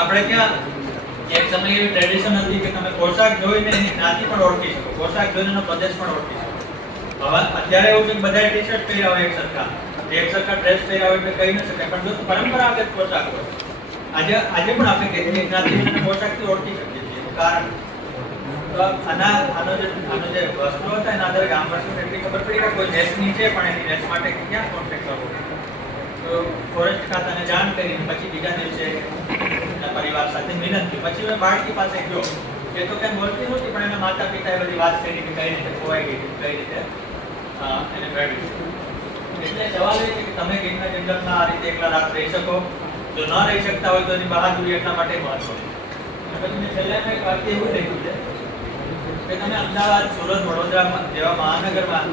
આપણે ત્યાં એક સમય એવી ટ્રેડિશન હતી કે તમે પોશાક જોઈને એની જ્ઞાતિ પણ ઓળખી શકો, પોશાક જોઈને એનો પ્રદેશ પણ ઓળખી શકો. હવે અત્યારે એવું છે કે બધા ટી-શર્ટ પહેર્યા હોય એક સરખા ડ્રેસ પહેર્યા હોય એટલે કહી ન શકાય, પણ જો પરંપરાગત પોશાક હોય, આજે પણ આપણે કેટલીક જ્ઞાતિના પોશાકથી ઓળખી શકીએ છીએ. કારણ આનો જે વસ્ત્રો હતા એના આધારે ગામવાસીઓને એટલી ખબર પડી કે કોઈ નેસની છે, પણ એની નેસ માટે ક્યાં કોન્ટેક્ટ કરવો. તો ફોરેસ્ટ ખાતાને જાણ કરીને પછી બીજા દિવસે એના પરિવાર સાથે વિનંતી. પછી મેં બાળકી પાસે ગયો, એ તો કંઈ બોલતી નહોતી, પણ એના માતા પિતાએ બધી વાત કરી કે કઈ રીતે ખોવાઈ ગઈ, કઈ રીતે એને મેળવી. એટલે સવાલ એ છે કે તમે ગીરના જંગલમાં આ રીતે એકલા રાત રહી શકો, જો ન રહી શકતા હોય તો એની બહાદુરી એટલા માટે મહત્વની. અને પછી મેં છેલ્લે એક વાક્ય એવું લખ્યું છે કે તમે અમદાવાદ, સુરત, વડોદરા જેવા મહાનગરમાં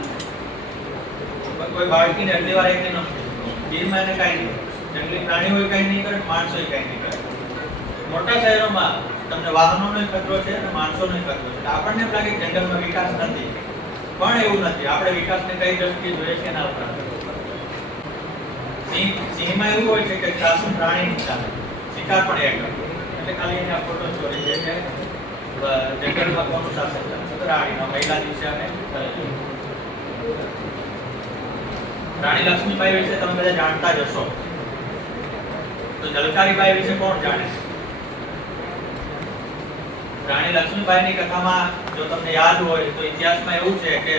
કોઈ બાળકીને એટલી વાર એકલી ન ગીરમાં એને કાંઈ નહીં, જંગલી પ્રાણીઓ કાંઈ નહીં કરે, માણસો કાંઈ નહીં કરે. મોટા શહેરોમાં તમને વાહનોનો ખતરો છે અને માણસોનો ખતરો છે. આપણને એમ લાગે કે જંગલમાં વિકાસ નથી, પણ એવું નથી. આપણે વિકાસને કઈ દ્રષ્ટિએ જોઈએ છે એના ઉપર. સિંહમાં એવું હોય છે કે શાસન પ્રાણીની સામે શિકાર પણ એક એટલે ખાલી એને ફોટો સ્ટોરી છે કે જંગલમાં કોનું શાસન છે. રાણીનો મહિલા દિવસે અમે રાણી લક્ષ્મીબાઈ વિશે તમે બધા જાણતા જ હશો. તો ઝલકારીબાઈ વિશે કોણ જાણે? રાણી લક્ષ્મીબાઈની કથામાં જો તમને યાદ હોય તો ઇતિહાસમાં એવું છે કે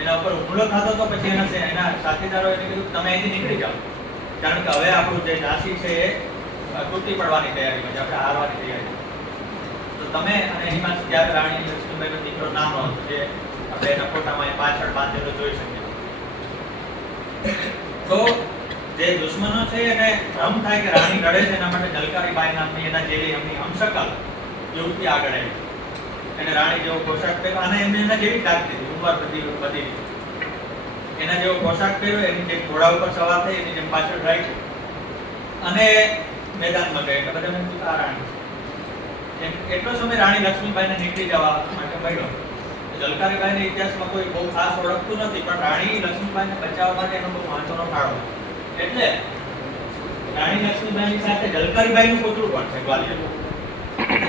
એના ઉપર હુમલો થતો તો પછી એના સાથીદારો એને કીધું તમે અહીંથી નીકળી જાઓ, કારણ કે હવે આપણું જે ઝાંસી છે એ તૂટી પડવાની તૈયારીમાં છે, આપણે હારવાની તૈયારી. તો તમે અને એની પાસે ત્યારે રાણી લક્ષ્મીબાઈનો દીકરો નામ હતો, જે આપણે એના ફોટામાં પાછળ બાંધેલો જોઈ શકીએ. તો જે દુશ્મનો છે એને ભ્રમ થાય કે રાણી લડે છે, એના માટે જલકારીબાઈ નામની એના જેવી એમની હમશકલ યુવતી આગળ આવી. એને રાણી જેવો પોશાક પહેર્યો અને એમને એના જેવી લાગતી હતી, ઉંમર બધી એના જેવો પોશાક પહેર્યો, એની જેમ ઘોડા ઉપર સવાર થઈ, એની જેમ પાછળ રાખ્યું અને મેદાનમાં ગઈ. એટલે બધા મને આ રાણી એટલો સમય રાણી લક્ષ્મીબાઈને નીકળી જવા માટે મળ્યો. જલકારીબાઈના ઇતિહાસમાં કોઈ બહુ ખાસ ઓળખતું નથી, પણ રાણી લક્ષ્મીબાઈને બચાવવા માટે એનો બહુ મહત્વનો ફાળો. એટલે રાણી લક્ષ્મીબાઈની સાથે જલકારીબાઈનું પુતળું પણ છે ગ્વાલિયર.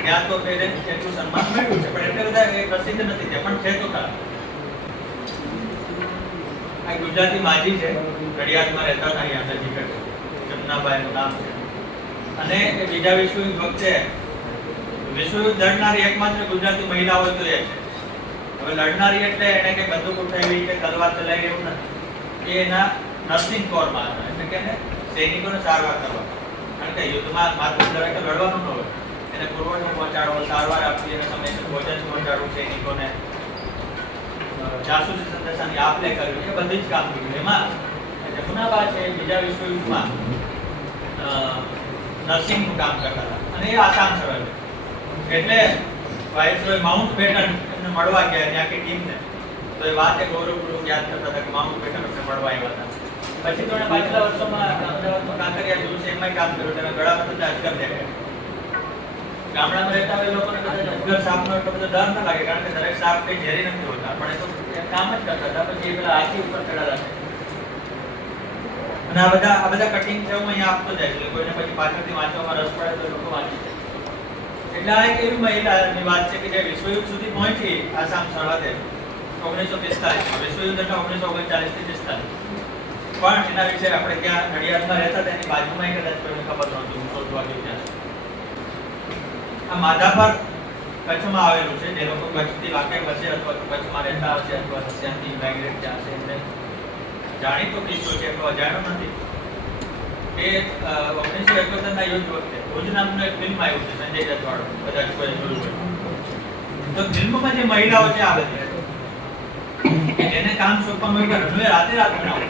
ત્યાં તો એટલું સન્માન મળ્યું છે, પણ એટલે બધા એ પ્રસિદ્ધ નથી, તે પણ છે તો ખરા. આ ગુજરાતી માજી છે, ઘડિયાળમાં રહેતા હતા અહીંયા નજીક જ, જમનાબાઈનું નામ છે. અને એ બીજા વિશ્વયુદ્ધ વખતે વિશ્વયુદ્ધ લડનારી એકમાત્ર ગુજરાતી મહિલા હોય તો એ છે. હવે લડનારી એટલે એને કે બંદૂક ઉઠાવી કે તલવાર ચલાવી એવું નથી. એ એના નર્સિંગ કોરમાં હતા, એટલે કે એને સૈનિકોને સારવાર કરવા. કારણ કે યુદ્ધમાં માત્ર દરેકે લડવાનું ન હોય, એને પુરવઠો પહોંચાડવો, સારવાર આપવી, અને સમયસર ભોજન પહોંચાડવું સૈનિકોને, જાસૂસી સંદેશાની આપ લે કરવી, એ બધી જ કામગીરી. એમાં જમુનાબા છે બીજા વિશ્વયુદ્ધમાં નર્સિંગનું કામ કરતા હતા અને એ આસામ સરહદ. એટલે વાઇસરોય માઉન્ટ બેટન એમને મળવા ગયા એની આખી ટીમને. તો એ વાત એ ગૌરવપૂર્વક યાદ કરતા હતા કે માઉન્ટ બેટન અમને મળવા આવ્યા હતા. પછી તો એણે પાછલા વર્ષોમાં અમદાવાદમાં કાંકરિયા જોયું છે, એમાંય કામ કર્યું. તેના ગળામાં બધા અજગર દેખાય. ગામડામાં રહેતા હોય લોકોને કદાચ અજગર સાપનો એટલો બધો ડર ન લાગે, કારણ કે દરેક સાપ કઈ ઝેરી નથી હોતા, પણ એ તો કામ જ કરતા હતા. પછી એ પેલા હાથી ઉપર ચડાતા છે. અને આ બધા કટિંગ છે હું અહીંયા આપતો જાય છે, કોઈને પછી પાછળથી વાંચવામાં રસ પડે તો લોકો વાંચી જાય. એટલે આ એક એવી મહિલાની વાત છે કે જે વિશ્વયુદ્ધ સુધી પહોંચી આસામ સરહદે 1945. વિશ્વયુદ્ધ એટલે 1939 થી 45. પણ એના વિશે આપણે ત્યાં નડિયાદમાં રહેતા તેની બાજુમાં કદાચ કોઈને ખબર નહોતી, હું શોધવા ગયો ત્યાં. આ માધાપર કચ્છમાં આવેલું છે. જે લોકો કચ્છથી વાકેફ હશે અથવા કચ્છમાં રહેતા હશે અથવા ત્યાંથી માઇગ્રેટ ત્યાં હશે એમને જાણીતો કિસ્સો છે, એટલો અજાણ્યો નથી. એ 1971 ના યુદ્ધ વખતે ભુજ નામનું એક ફિલ્મ આવ્યું છે, સંજય દત્ત વાળું, કદાચ કોઈ જોયું હોય તો. ફિલ્મમાં જે મહિલાઓ છે આ બધી એને કામ સોંપવામાં આવ્યું કે રનવે રાતે રાત બનાવો,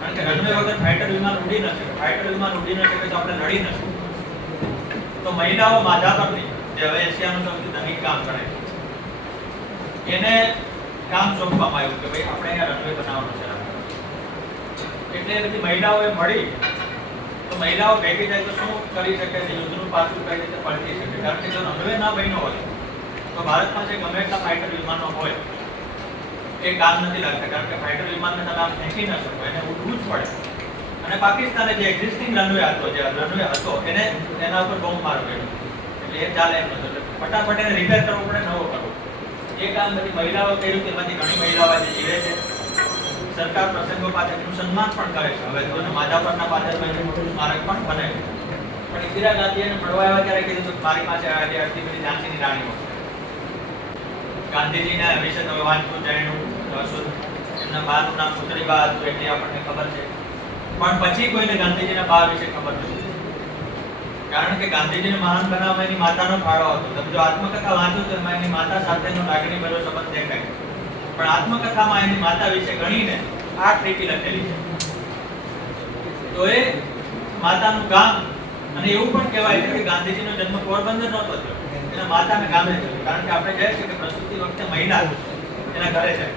કારણ કે રનવે વગર ફાઇટર વિમાન ઉડી ન શકે. ફાઇટર વિમાન ઉડી ન શકે તો આપણે લડી ન શકીએ. તો મહિલાઓ માધાપરની, જે હવે એશિયાનું સૌથી ધનિક કામ ગણાય, એને કામ સોંપવામાં આવ્યું કે ભાઈ આપણે અહીંયા રનવે બનાવવાનો છે. એટલે બધી મહિલાઓએ મળી. તો મહિલાઓ ભેગી થાય તો શું કરી શકે છે, યુદ્ધનું પાછું કઈ રીતે પલટી શકે. કારણ કે જો રનવે ના બન્યો હોય તો ભારતમાં જે ગમે એટલા ફાઇટર વિમાનો હોય એ કામ નથી લાગતા, કારણ કે ફાઇટર વિમાનને તમે આમ ફેંકી ન શકો, એને ઉડવું જ પડે. અને પાકિસ્તાને જે એક્ઝિસ્ટિંગ રનવે હતો, એને એના ઉપર બોમ્બ મારો કર્યો, એટલે એ ચાલે એમ નતો. ફટાફટ એને રિપેર કરવો પડે, નવો કરવો. એ કામ બધી મહિલાઓ કર્યું. તેમાંથી ઘણી મહિલાઓ આજે જીવે છે. સરકાર પ્રસંગો પાછળનું સન્માન પણ કરે છે. હવે તો માધાપરના પાછળ મોટું સ્મારક પણ બને છે. પણ ઇન્દિરા ગાંધી એને મળવા આવ્યા ત્યારે કીધું કે મારી પાસે આજે આટલી બધી ઝાંસીની રાણીઓ છે. ગાંધીજીના વિશે તમે વાંચવું જાણ્યું, એમના બાનું નામ પુતળીબા હતું એટલી આપણને ખબર છે. પણ પછી કોઈને ગાંધીજીના બા વિશે ખબર નથી, કારણ કે ગાંધીજીને મહાન બનાવવામાં એની માતાનો ફાળો હતો. તમે જો આત્મકથા વાંચો તો એમાં એની માતા સાથેનો લાગણીભર્યો સંબંધ દેખાય. પણ આત્મકથામાં એની માતા વિશે ગણીને 8 લીટી લખેલી છે. તો એ માતાનું ગામ, અને એવું પણ કહેવાય છે કે ગાંધીજીનો જન્મ પોરબંદર નહોતો થયો, એના માતાના ગામે થયો. કારણ કે આપણે જાય છે કે પ્રસૂતિ વખતે મહિલા એના ઘરે જાય.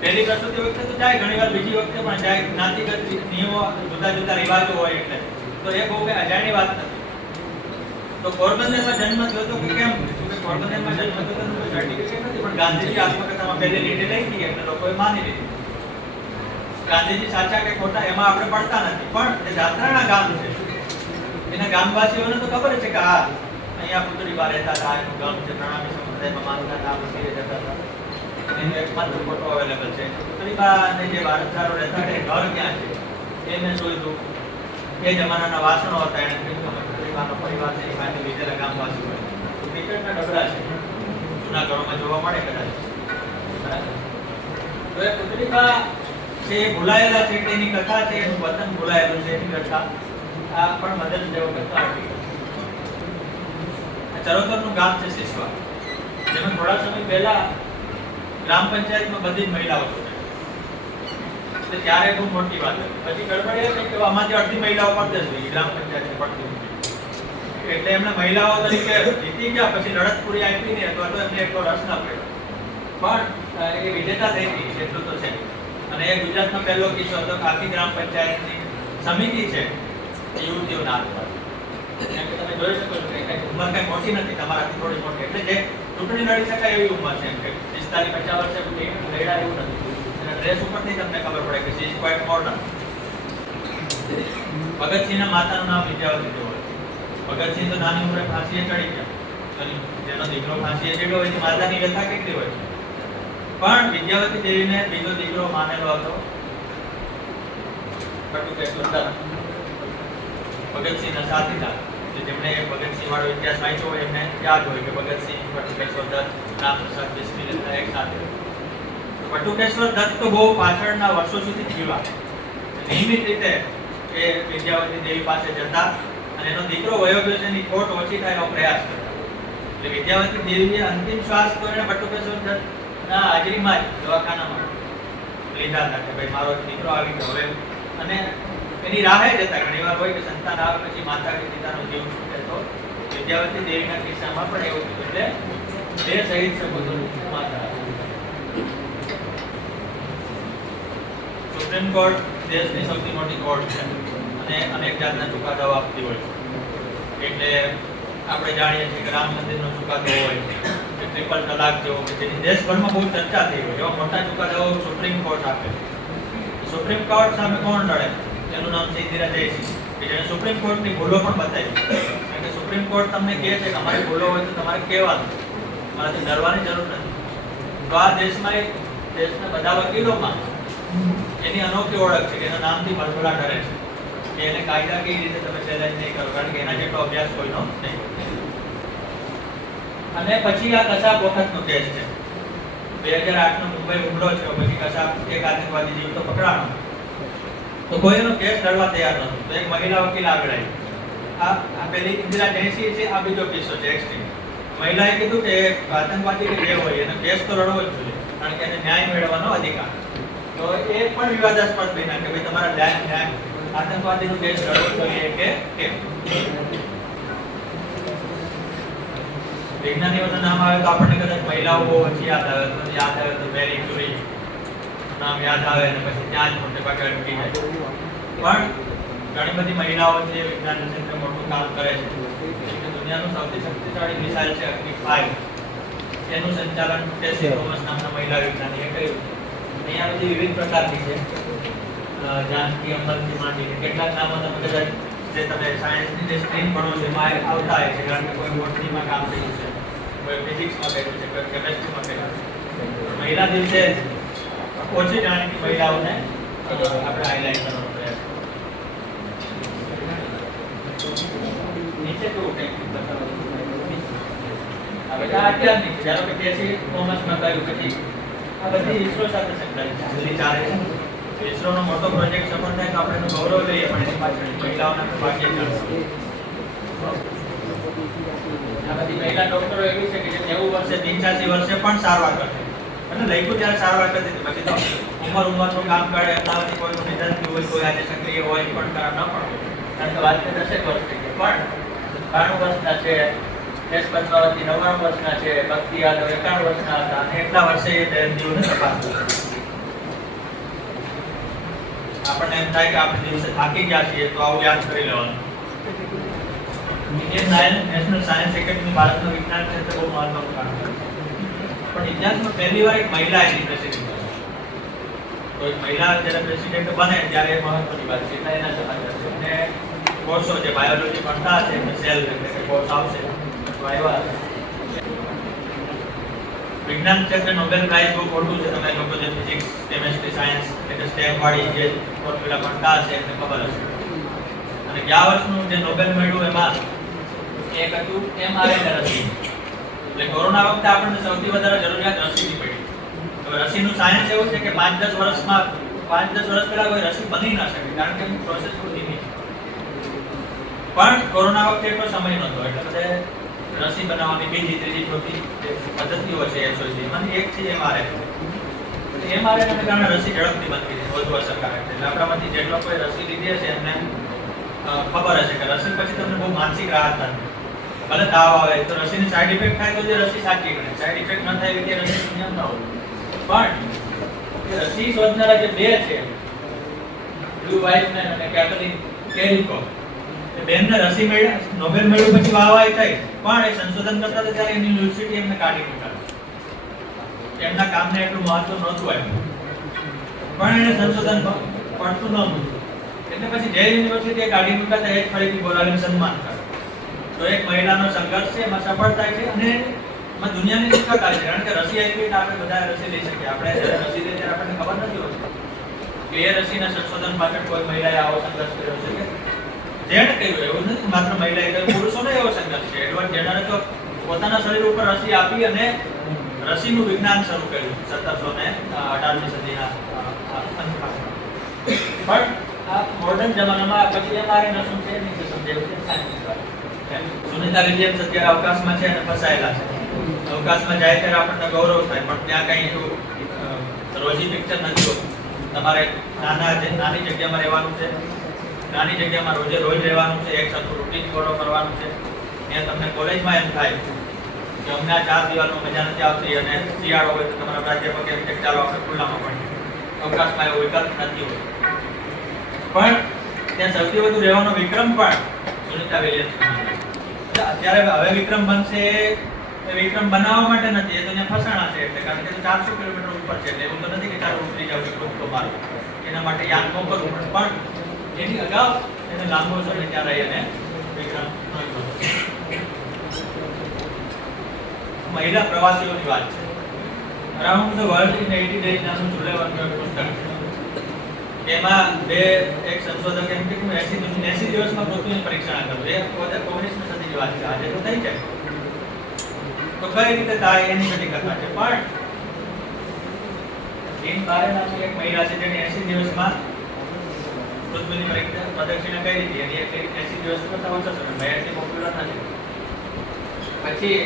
પહેલી પ્રસૂતિ વખતે તો જાય, ઘણીવાર બીજી વખતે પણ જાય. જ્ઞાતિગત નિયમો, જુદા જુદા રિવાજો હોય એટલે. તો એ બહુ કઈ અજાણી વાત નથી. તો પોરબંદરમાં જન્મ થયો તો કેમ? કે પોરબંદરમાં જન્મ થયો તો કોઈ સર્ટિફિકેટ નથી, પણ ગાંધીજી આત્મકથામાં પહેલી લીટી લખી એટલે લોકોએ માની લીધી. ગાંધીજી સાચા કે ખોટા એમાં આપણે પડતા નથી, પણ જે જાત્રાના ગામ છે એના ગામવાસીઓને તો ખબર છે કે આ અહીંયા પુતળીબા રહેતા હતા, એનું ગામ છે, પ્રણામી સંપ્રદાયમાં માનતા હતા, મંદિરે જતા હતા. એનો એકમાત્ર ફોટો અવેલેબલ છે. પુતળીબાને જે વારસદારો રહેતા હતા એ ઘર ક્યાં છે એ મેં જોયું. એ જમાનાના વાસણો હતા, એને પુતળીબાનો પરિવાર છે એ માટે લીધેલા ગામવાસીઓ હોય. ક્રિકેટના ડબરા છે, જૂના ઘરોમાં જોવા મળે કદાચ. તો એ પુતળીબા છે એ ભૂલાયેલા છે, એની કથા છે, એનું વતન ભૂલાયેલું છે એની કથા. આ પણ મદદ જેવો કથા હતી. ચરોતરનું ગામ છે સિસવા, જેમાં થોડા સમય પહેલા ગ્રામ પંચાયતમાં બધી જ મહિલાઓ છે. એટલે ત્યારે બહુ મોટી વાત હતી. પછી ગડબડ એ થઈ કે આમાંથી અડધી મહિલાઓ પડતી હતી ગ્રામ પંચાયત પડતી હતી. એટલે એમને મહિલાઓ તરીકે જીતી ગયા. પછી લડત પૂરી આપી ને અથવા તો એમને એટલો રસ ના પડ્યો, પણ એ વિજેતા થઈ ગઈ એટલું તો છે. અને એ ગુજરાતનો પહેલો કિસ્સો હતો કે આખી ગ્રામ પંચાયતની સમિતિ છે એ યુવતીઓના હાથમાં. કેમ કે તમે જોઈ શકો છો કે કઈ ઉંમર કઈ મોટી નથી, તમારાથી થોડી મોટી, એટલે જે ચૂંટણી લડી શકાય એવી ઉંમર છે. એમ કે 45-50 વર્ષે લડ્યા એવું નથી. એના ડ્રેસ ઉપરથી તમને ખબર પડે કે શી ઇઝ ક્વાઇટ મોડર્ન. ભગતસિંહના માતાનું નામ વિદ્યાવતી દેવી. ભગતસિંહ તો નાની ઉંમરે ફાંસીએ ચડી ગયા, અને જેનો દીકરો ફાંસીએ ચડ્યો હોય તો માતાની વ્યથા કેટલી હોય. પણ વિદ્યાવતી દેવીને બીજો દીકરો માનેલો હતો બટુકેશ્વર દત્ત, ભગતસિંહના સાથીદાર. જેમણે ભગતસિંહ વાળો ઇતિહાસ વાંચ્યો હોય એમને યાદ હોય કે ભગતસિંહ, બટુકેશ્વર દત્ત, રામપ્રસાદ બિસ્મિલ એક સાથે. બટુકેશ્વર દત્ત તો બહુ પાછળના વર્ષો સુધી જીવા. નિયમિત રીતે એ વિદ્યાવતી દેવી પાસે જતા અને એનો દીકરો વયો ગયો છે એની ખોટ ઓછી થાય એનો પ્રયાસ કરતા. એટલે વિદ્યાવતી દેવીએ અંતિમ શ્વાસ તો એને બટુકેશ્વર દત્તના હાજરીમાં જ દવાખાનામાં લીધા હતા કે ભાઈ મારો દીકરો આવી ગયો હવે. અને એની રાહે જતા ઘણી વાર હોય કે સંતાન આવે પછી માતા કે પિતાનો જીવ છૂટે, તો વિદ્યાવતી દેવીના કિસ્સામાં પણ એવું થયું. એટલે બે શહીદ સપૂતો માતા. સુપ્રીમ કોર્ટ દેશની સૌથી મોટી કોર્ટ છે અને અનેક જાતના ચુકાદાઓ આપતી હોય છે. એટલે આપણે જાણીએ છીએ કે રામ મંદિરનો ચુકાદો હોય કે ટ્રિપલ તલાક જેવો કે જેની દેશભરમાં બહુ ચર્ચા થઈ હોય, એવા મોટા ચુકાદાઓ સુપ્રીમ કોર્ટ આપે. સુપ્રીમ કોર્ટ સામે કોણ લડે? એનું નામ છે ઇન્દિરા જયસિંહ, કે જેણે સુપ્રીમ કોર્ટની ભૂલો પણ બતાવી. કારણ કે સુપ્રીમ કોર્ટ તમને કહે છે કે અમારી ભૂલો હોય તો તમારે કહેવાનું, તમારાથી ડરવાની જરૂર નથી. તો આ દેશમાં દેશના બધા વકીલોમાં એની અનોખી ઓળખ છે કે એના નામથી ભરભરા કરે છે કે એને કાયદા કેવી રીતે તમે ચેલેન્જ નહીં કરો, કારણ કે એના જેટલો અભ્યાસ કોઈનો નહીં. અને પછી આ કસાબ વખતનો કેસ છે. 2008નો મુંબઈ હુમલો છે, પછી કસાબ એક આતંકવાદી જીવતો પકડાણો, તો કોઈ એનો કેસ લડવા તૈયાર નહોતું. તો એક મહિલા વકીલ આગળ આવી. આ પેલી ઇન્દિરા જયસિંહ છે, આ બીજો કિસ્સો છે એક્સ્ટ્રીમ. મહિલાએ કીધું કે આતંકવાદી કે જે હોય એનો કેસ તો લડવો જ જોઈએ, કારણ કે એને ન્યાય મેળવવાનો અધિકાર. તો એ પણ વિવાદાસ્પદ બન્યા કે ભાઈ તમારા ન્યાય આતંકવાદીનો કેસ લડવો જોઈએ કે કેમ. વિજ્ઞાનીઓનું નામ આવે તો આપણને કદાચ મહિલાઓ બહુ ઓછી યાદ આવે તો મેરી ક્યુરી નામ યાદ આવે અને પછી ત્યાં જ મોટે ભાગે અટકી જાય. પણ ઘણી બધી મહિલાઓ છે વિજ્ઞાન ક્ષેત્રે મોટું કામ કરે છે. દુનિયાનું સૌથી શક્તિશાળી મિસાઇલ છે અગ્નિ 5, એનું સંચાલન ટેસી થોમસ નામના મહિલા વિજ્ઞાનીએ કર્યું. અહીંયા બધી વિવિધ પ્રકારની છે, જાનકી અમલથી માંડીને કેટલાક નામો તમે કદાચ જે તમે સાયન્સની જે સ્ટ્રીમ ભણો છો એમાં આવતા હોય છે, કારણ કે કોઈ બોટનીમાં કામ કર્યું છે, કોઈ ફિઝિક્સમાં કર્યું છે, કોઈ કેમેસ્ટ્રીમાં કર્યું છે. મહિલા દિવસે ઓછી જાણીતી મહિલાઓને આપણે હાઇલાઇટ કરવાનો પ્રયાસ નીચે કેવું કંઈક બતાવવાનું. હવે આ અત્યારની છે, ધારો કે ટેસી થોમસમાં કર્યું, પછી આ બધી ઇસરો સાથે સંકળાયેલી છે, જલ્દી ચાલે છે. ઇસરોનો મોટો પ્રોજેક્ટ સફળ થાય તો આપણે એનું ગૌરવ લઈએ, પણ એની પાછળ મહિલાઓના પણ ભાગ્ય ચાલશે. આ બધી મહિલા ડોક્ટરો એવી છે કે જે 90 વર્ષે 85 વર્ષે પણ સારવાર કરશે. અને લઈકું ત્યારે સારવાર કરતી હતી, પછી તો ઉંમરનું કામ કરે, એટલામાંથી કોઈનું નિધન થયું હોય, કોઈ આજે સક્રિય હોય પણ ન પણ, કારણ કે વાત 10 વર્ષ થઈ ગઈ. પણ 92 વર્ષના છે, એસ પદ્માવતી 99 વર્ષના છે, ભક્તિ યાદવ 91 વર્ષના હતા, અને એટલા વર્ષે એ દર્દીઓને તપાસ કરી. આપણને એમ થાય કે આપણે દિવસે થાકી ગયા છીએ તો આવું યાદ કરી લેવાનું. ઇન્ડિયન નેશનલ સાયન્સ એકેડમી ભારતનું વિજ્ઞાન ક્ષેત્રે બહુ મહત્વનું કામ કરે છે. પણ ઇતિહાસમાં પહેલી વાર એક મહિલા એની પ્રેસિડેન્ટ બની. તો એક મહિલા જ્યારે પ્રેસિડેન્ટ બને ત્યારે મહત્વની વાત છે, એટલે એના સમાચાર છે. અને કોર્સો જે બાયોલોજી ભણતા છે એમને સેલ એટલે કે કોર્સ આવશે તો આવ્યા. વિજ્ઞાન ક્ષેત્રે નોબેલ પ્રાઇઝ બહુ ખોટું છે. તમે લોકો જે ફિઝિક્સ, કેમેસ્ટ્રી, સાયન્સ એટલે સ્ટેમ વાળી જે ફોર્મ્યુલા ભણતા હશે એમને ખબર હશે. અને ગયા વર્ષનું જે નોબેલ મળ્યું એમાં એક હતું mRNA રસી. એટલે કોરોના વખતે આપણને સૌથી વધારે જરૂરિયાત રસીની પડી. હવે રસીનું સાયન્સ એવું છે કે 5-10 વર્ષ પહેલા કોઈ રસી બની ના શકે, કારણ કે પ્રોસેસ બહુ ધીમી છે. પણ કોરોના વખતે એટલો સમય નહોતો, એટલે બધે રસી બનાવવાની બીજી, ત્રીજી, ચોથી પદ્ધતિઓ છે SOG, અને એક છે mRNA. mRNA ને કારણે રસી ઝડપથી બનતી છે, વધુ અસરકારક છે. એટલે આપણામાંથી જે લોકોએ રસી લીધી હશે એમને ખબર હશે કે રસી પછી તમને બહુ માનસિક રાહત નથી. ભલે તાવ આવે તો રસીની સાઈડ ઇફેક્ટ થાય તો જે રસી સાચી ગણે, સાઈડ ઇફેક્ટ ન થાય કે રસી નિયમ ન હોય. પણ રસી શોધનારા જે બે છે, બ્લુ વાઇસમેન અને કેટરીન કેરિકો, એ બેનને રસી મળ્યા, નોબેલ મળ્યું પછી વાહવાહી થઈ, પણ એ સંશોધન કરતા હતા ત્યારે એની યુનિવર્સિટી એમને કાઢી મૂક્યા. એમના કામને એટલું મહત્વ નહોતું આપ્યું, પણ એને સંશોધન પડતું ન હતું. એટલે પછી જે યુનિવર્સિટીએ કાઢી મૂક્યા હતા એ જ ફરીથી બોલાવીને સન્માન કરે. તો એક મહિલાનો સંઘર્ષ છે, એમાં સફળ થાય છે અને એમાં દુનિયાની શિક્ષા થાય છે. કારણ કે રસી આવી તો આપણે બધા રસી લઈ શકીએ. આપણે જ્યારે રસી લઈએ ત્યારે આપણને ખબર નથી હોતી કે એ રસીના સંશોધન પાછળ કોઈ મહિલાએ આવો સંઘર્ષ કર્યો છે કે જેણે કહ્યું. એવું નથી માત્ર મહિલાએ કહ્યું, પુરુષોને એવો સંઘર્ષ છે. એડવર્ડ જેનરે તો પોતાના શરીર ઉપર રસી આપી અને રસીનું વિજ્ઞાન શરૂ કર્યું 1718મી સદીના અંતમાં. પણ આ મોડર્ન જમાનામાં પછી mRNA શું છે નીચે સમજાવ્યું છે સાયન્સ દ્વારા. સુનિતા વિલિયમ્સ અત્યારે અવકાશમાં છે અને ફસાયેલા છે. અવકાશમાં જાય ત્યારે આપણને ગૌરવ થાય, પણ ત્યાં કઈ એવું રોજી પિક્ચર નથી હોતું. તમારે નાની જગ્યામાં રહેવાનું છે, નાની જગ્યામાં રોજે રોજ રહેવાનું છે, એક સરખું રૂટીન ફોલો કરવાનું છે. ત્યાં તમને કોલેજમાં એમ થાય કે અમને આ 4 દિવાલમાં મજા નથી આવતી અને શિયાળો હોય તો તમારા પ્રાધ્યાપક એમ કે ચાલો આપણે ખુલ્લામાં ભણીએ. અવકાશમાં એવો વિકલ્પ નથી હોતો. પણ ત્યાં સૌથી વધુ રહેવાનો વિક્રમ પણ સુનિતા વિલિયમ્સ. અત્યારે હવે વિક્રમ બનશે એ વિક્રમ બનાવવા માટે નથી, એ તો ત્યાં ફસાણા છે. એટલે કારણ કે 400 કિલોમીટર ઉપર છે, એટલે એવું તો નથી કે ચાલો ઉતરી જાવ વિક્રમ તો મારો. એના માટે યાન મોકલવું પડે. પણ એની અગાઉ એને લાંબો સમય ત્યાં રહી અને વિક્રમ મહિલા પ્રવાસીઓની વાત છે. Around the world in 80 days નામનું જુલે વર્નનું પુસ્તક છે. એમાં એક સંશોધક એમ કે 80 દિવસમાં પૃથ્વીનું પરીક્ષણ કર્યું. એ 19મી સદીની વાત છે. આજે તો થઈ જાય તો કઈ રીતે થાય એની બધી કથા છે. પણ જીન બારે નામની એક મહિલા છે જેને 80 દિવસમાં પૃથ્વીની પ્રદક્ષિણા કરી હતી. એની 80 દિવસ કરતા ઓછો સમય એટલી પોપ્યુલર નથી. પછી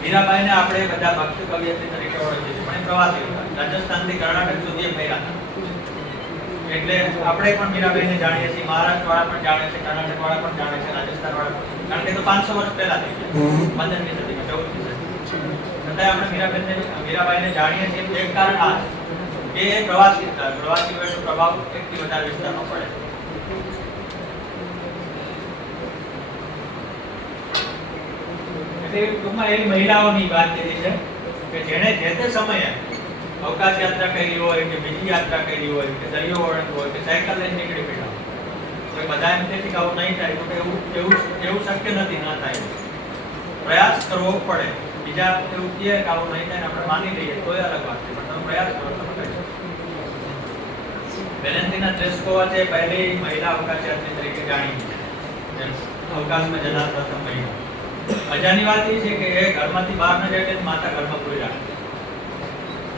મીરાબાઈને આપણે બધા ભક્ત કવિયત્રી તરીકે ઓળખીએ છીએ, પણ એ પ્રવાસી હતા. રાજસ્થાનથી કર્ણાટક સુધી ફર્યા હતા. એટલે આપણે પણ મીરાબાઈને જાણીએ છીએ, મહારાષ્ટ્ર વાળા પણ જાણે છે, કર્ણાટક વાળા પણ જાણે છે, રાજસ્થાન વાળા પણ. કારણ કે તો 500 વર્ષ પહેલા થઈ ગયા, 15મી સદીમાં, 14મી સદી. છતાંય આપણે મીરાબાઈને જાણીએ છીએ. એક કારણ આ છે કે એ પ્રવાસી હતા. પ્રવાસી હોય તો પ્રભાવ એકથી વધારે વિસ્તારમાં પડે. એટલે ટૂંકમાં એવી મહિલાઓની વાત કરી છે કે જેણે જે તે સમયે અવકાશ યાત્રા કરી હોય કે બીજી યાત્રા કરી હોય કે દરિયો ઓળંગવો હોય કે સાયકલ લઈને નીકળી પડ્યા. તો બધા એમ કહે છે કે આવું નહીં થાય, તો કે એવું શક્ય નથી, ના થાય. પ્રયાસ કરવો પડે. બીજા એવું કહે કે આવું નહીં થાય ને આપણે માની લઈએ તો એ અલગ વાત છે, પણ તમે પ્રયાસ કરો તો થાય. વેલેન્ટિના ટ્રેસ્કોવા છે પહેલી મહિલા અવકાશ યાત્રી તરીકે જાણીતી છે, અવકાશમાં જનાર પ્રથમ મહિલા. મજાની વાત એ છે કે એ ઘરમાંથી બહાર ન જાય, માતા ઘરમાં પૂરી રાખે.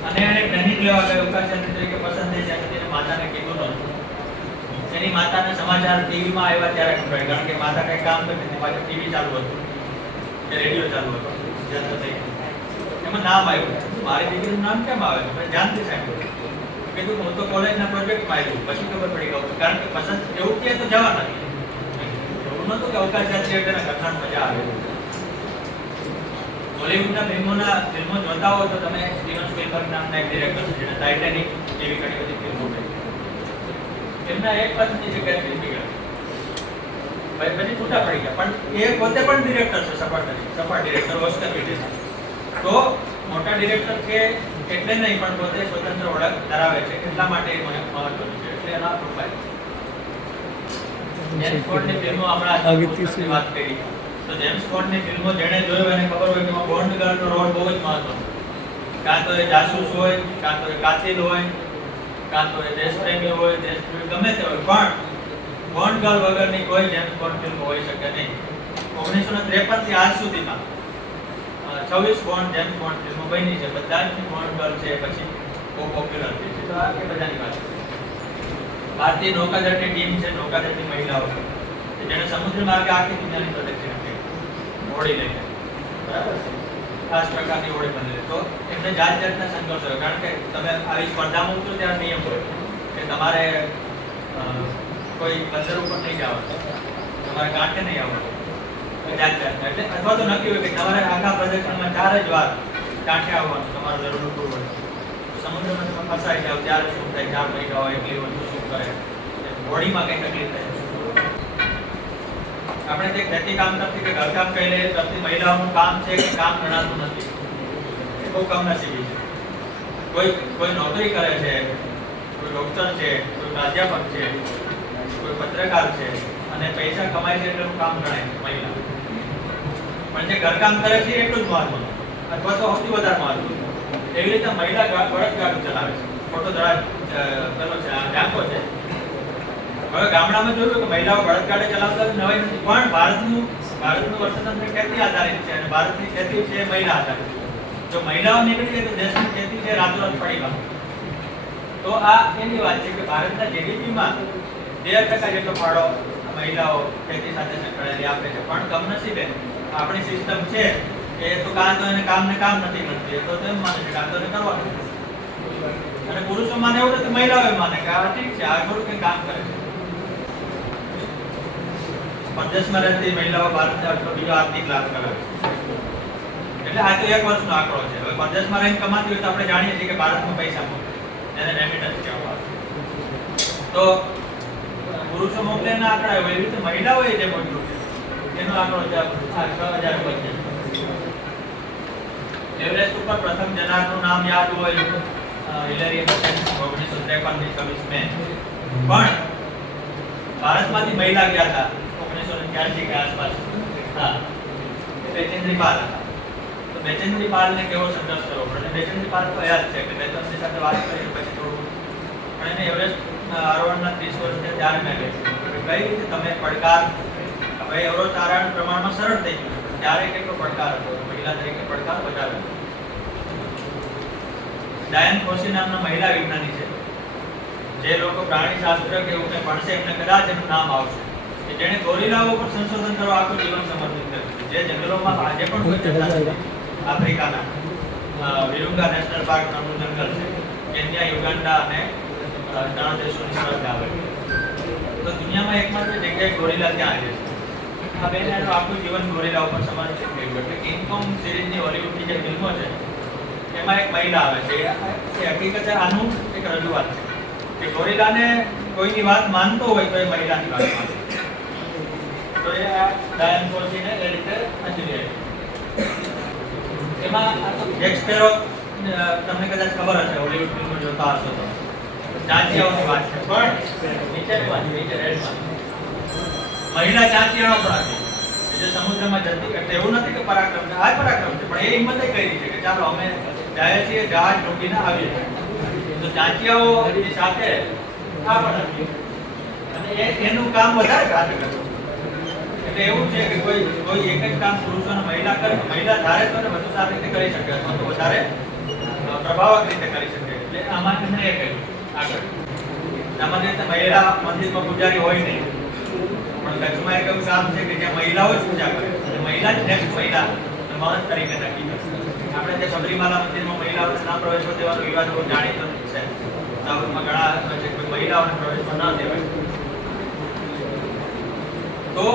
અને એને ટ્રેનિંગ લેવા ગયો અવકાશ યાત્રી તરીકે પસંદ થઈ જાય, તેને માતાને કીધું નહોતું. એની માતાને સમાચાર ટીવીમાં આવ્યા ત્યારે ખબર, કારણ કે માતા કંઈ કામ કરતી હતી, પાછળ ટીવી ચાલુ હતું કે રેડિયો ચાલુ હતો. એમાં નામ આવ્યું, મારી દીકરીનું નામ કેમ આવે છે? મેં ધ્યાનથી સાંભળ્યું. કીધું હું તો કોલેજના પ્રોજેક્ટમાં આવ્યું. પછી ખબર પડી ગયું, કારણ કે પસંદ એવું કહે તો જવા નથી. એવું નહોતું કે અવકાશ યાત્રી એટલે ઘટના મજા આવે. બોલિવૂડના ફિલ્મો જોતા હો તો તમે સ્ટીવન સ્પીલબર્ગ નામના એક ડિરેક્ટર છે જેણે ટાઇટેનિક જેવી ઘણી બધી ફિલ્મો કરી. એમના એક વર્ષની જગ્યાએ ફિલ્મ નીકળી, પછી છૂટા પડી ગયા. પણ એ પોતે પણ ડિરેક્ટર છે, સફળ ડિરેક્ટર, ઓસ્કર વિજેતા. તો મોટા ડિરેક્ટર છે એટલે નહીં, પણ પોતે સ્વતંત્ર ઓળખ ધરાવે છે, એટલા માટે એ મહત્વનું છે. એટલે એના પ્રોફાઇલ જેમ્સ બોન્ડની ફિલ્મો હમણાં વાત કરી તો જેમ્સ બોન્ડની ફિલ્મો જેણે જોયો એને ખબર હોય કે બોન્ડ ગર્લનો રોલ બહુ જ મહત્વનો. કાં તો એ જાસૂસ હોય, કાં તો એ કાતિલ હોય, કાં તો એ દેશપ્રેમી હોય, દેશપ્રેમી ગમે તે હોય, પણ બોન્ડ ગર્લ વગરની કોઈ જેમ્સ બોન્ડ ફિલ્મ હોઈ શકે નહીં. 1953 થી આજ સુધીમાં 26 બોન્ડ જેમ્સ બોન્ડ ફિલ્મો બની છે. બધા જ બોન્ડ ગર્લ છે પછી બહુ પોપ્યુલર થઈ છે. તો આ કે બધાની વાત છે. ભારતીય નૌકાદળની ટીમ છે, નૌકાદળની મહિલાઓ છે, જેણે સમુદ્ર માર્ગે આખી દુનિયાની પ્રદક્ષિણા કરી, હોડી લઈને. બરાબર છે. ખાસ પ્રકારની ઓળખ બનેલી. તો એમને જાત જાતના સંઘર્ષ હોય, કારણ કે તમે આવી સ્પર્ધામાં ઉતરો ત્યારે નિયમ હોય કે તમારે કોઈ બંદર ઉપર નહીં જવાનું, તમારે કાંઠે નહીં આવવાનું, જાત જાતના. એટલે અથવા તો નક્કી હોય કે તમારે આખા પ્રદક્ષિણમાં 4 જ વાર કાંઠે આવવાનું, તમારું જરૂરનું પૂરું હોય. સમુદ્રમાં તમે ફસાઈ જાઓ ત્યારે શું થાય, 4 મહિના હોય એટલી વસ્તુ શું કરે, બોડીમાં કંઈ તકલીફ થાય. આપણે જે ખેતી કામ કરતી કે ઘરકામ કહી લઈએ કરતી મહિલાઓનું કામ છે કે કામ ગણાતું નથી, એ બહુ કમનસીબી છે. કોઈ નોકરી કરે છે, કોઈ ડોક્ટર છે, કોઈ પ્રાધ્યાપક છે, કોઈ પત્રકાર છે અને પૈસા કમાય છે એટલું કામ ગણાય મહિલા. પણ જે ઘરકામ કરે છે એટલું જ મહત્વનું અથવા તો સૌથી વધારે મહત્વનું. એવી રીતે મહિલા બળદગાડું ચલાવે છે. ખોટો પેલો છે ડાકો છે. હવે ગામડામાં જોયું કે મહિલાઓ બળદગાડે ચલાવતા નવાઈ નથી, પણ ભારતનું અર્થતંત્ર ખેતી આધારિત છે અને ભારતની ખેતી છે મહિલા આધારિત. જો મહિલાઓ નીકળી ગઈ તો દેશની ખેતી છે રાતોરાત પડી ગઈ. તો આ એની વાત છે કે ભારતના જીડીપીમાં 13% જેટલો ફાળો મહિલાઓ ખેતી સાથે સંકળાયેલી આપે છે. પણ કમનસીબે આપણી સિસ્ટમ છે એ તો કામ ને કામ નથી કરતી, તો તેમ માને છે કામ તો કરવાનું. અને પુરુષો માને એવું નથી, મહિલાઓ માને કે આ ઠીક છે, આ થોડું કંઈ કામ કરે છે. પરદેશમાં રહેતી મહિલાઓ ભારતને બીજો આર્થિક લાભ કરાવે છે. એટલે આ તો 1 વર્ષનો આંકડો છે. હવે પરદેશમાં રહીને કમાતી હોય તો આપણે જાણીએ છીએ કે ભારતમાં પૈસા મોકલે, એને રેમિટન્સ કહેવામાં આવે. તો પુરુષો મોકલેના આંકડા હોય, એવી રીતે મહિલાઓએ જે મોકલ્યું છે એનો આંકડો છે 6025. એવરેસ્ટ ઉપર પ્રથમ જનારનું નામ યાદ હોય, હિલેરી બસેન્ટ 1953 26 મે. પણ ભારતમાંથી મહિલા ગયા હતા 1983 કે આસપાસ. હા, બેચેન્દ્રી પાલ હતા. તો બેચેન્દ્રી પાલને કેવો સંઘર્ષ કરવો પડે. બેચેન્દ્રી પાલ તો યાદ છે કે મેં તમારી સાથે વાત કરી પછી થોડું, પણ એને એવરેસ્ટ આરોહણના 30 વર્ષ થયા ત્યારે મેં કહ્યું કે કઈ રીતે તમે પડકાર, હવે એવરેસ્ટ આરોહણ પ્રમાણમાં સરળ થઈ ગયું, ત્યારે કેટલો પડકાર હતો, મહિલા તરીકે પડકાર વધારે. ડાયન ફોસી નામના મહિલા વિજ્ઞાની છે. જે લોકો પ્રાણીશાસ્ત્ર કે એવું કંઈ ભણશે એમને કદાચ એનું નામ આવશે, કે જેણે ગોરીલાઓ પર સંશોધન કરવા આખું જીવન સમર્પિત કર્યું. જે જંગલોમાં આજે પણ કોઈ જતા નથી. આફ્રિકાના વિરુંગા નેશનલ પાર્ક નામનું જંગલ છે, કેન્યા, યુગાન્ડા અને 3 દેશોની સરહદ આવે. તો દુનિયામાં એકમાત્ર જગ્યાએ ગોરીલા ત્યાં આવે છે. આ બેન એનું આખું જીવન ગોરીલા ઉપર સમર્પિત કર્યું. એટલે કિંગ કોંગ સિરીઝની હોલિવૂડની જે ફિલ્મો છે એમાં એક મહિલા આવે છે. એ હકીકતે આનું એક રજૂઆત છે કે ગોરીલાને કોઈની વાત માનતો હોય તો એ મહિલાની વાત માને. તો એ આ ડાયન ફોસીને એ રીતે અંજલિ આપી. એમાં જેક સ્પેરો તમને કદાચ ખબર હશે, હોલિવૂડ ફિલ્મો જોતા હશો તો ચાંચિયાઓની વાત છે. પણ નીચેની વાત, નીચે રેડમાં મહિલા ચાંચિયાઓ પણ હતી જે સમુદ્રમાં જતી. એટલે એવું નથી કે પરાક્રમ છે, આ પરાક્રમ છે, પણ એ હિંમતે કરી છે કે ચાલો અમે જાય છીએ, જહાજ ડૂબીને આવીએ. તો ચાંચિયાઓની સાથે આ પણ હતી અને એનું કામ વધારે ઘાતક હતું. એટલે એવું છે કે કોઈ એક જ કામ પુરુષો અને મહિલા કરે, મહિલા ધારે તો વધુ સારી રીતે કરી શકે અથવા તો વધારે પ્રભાવક રીતે કરી શકે. એટલે આમાં એમણે એ કહ્યું આગળ. સામાન્ય રીતે મહિલા મંદિરમાં પૂજારી હોય નહીં, પણ કચ્છમાં એક એવું કામ છે કે જ્યાં મહિલાઓ જ પૂજા કરે અને મહિલા જ નેક્સ્ટ મહિલા મહંત તરીકે નક્કી કરે. આપણે જે સબરીમાલા મંદિરમાં મહિલાઓને ના પ્રવેશ દેવાનો વિવાદ બહુ જાણીતો છે. સાઉથમાં ઘણા છે કોઈ મહિલાઓને પ્રવેશમાં ના દેવાય. તો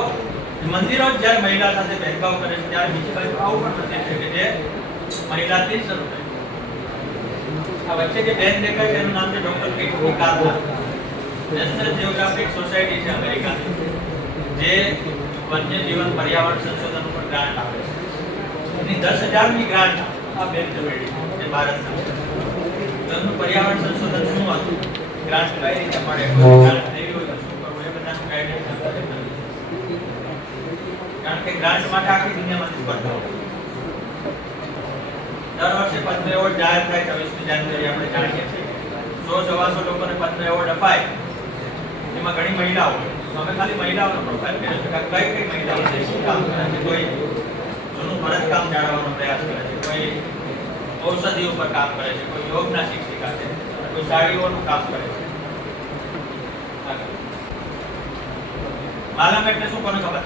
મંદિરો જ્યારે મહિલા સાથે ભેદભાવ કરે છે ત્યારે બીજી બાજુ આવું પણ મંદિર છે કે જે મહિલાથી શરૂ થાય. આ વચ્ચે જે બેન દેખાય છે એનું નામ છે ડોક્ટર કિટની કાર્લા. નેશનલ જિયોગ્રાફિક સોસાયટી છે અમેરિકાની, જે વન્ય જીવન પર્યાવરણ સંશોધન ઉપર ગ્રાન્ટ આપે છે. એની 10,000ની ગ્રાન્ટ આ બેન જમેડી જે ભારતના છે. એનું પર્યાવરણ સંશોધન શું હતું, ગ્રાન્ટ કઈ રીતે મળે, ગ્રાન્ટ લેવી હોય તો શું કરવું, એ બધાનું ગાઈડન્સ આપે છે. કારણ કે ગ્રાન્ટ માટે આખી દુનિયામાં સ્પર્ધા હોય. દર વર્ષે પદ્મ એવોર્ડ જાહેર થાય 26મી જાન્યુઆરી આપણે જાણીએ છીએ. 100-125 લોકોને પદ્મ એવોર્ડ અપાય, એમાં ઘણી મહિલાઓ. અમે ખાલી મહિલાઓનો પ્રોફાઇલ કર્યો છે કે કઈ કઈ મહિલાઓ છે, શું કામ કરે છે. કોઈ જૂનું ભરતકામ જાળવવાનો પ્રયાસ કરે છે, કોઈ ઔષધિ ઉપર કામ કરે છે, કોઈ યોગના શિક્ષિકા છે, કોઈ સાડીઓનું કામ કરે છે. માલમ એટલે શું, કોને ખબર?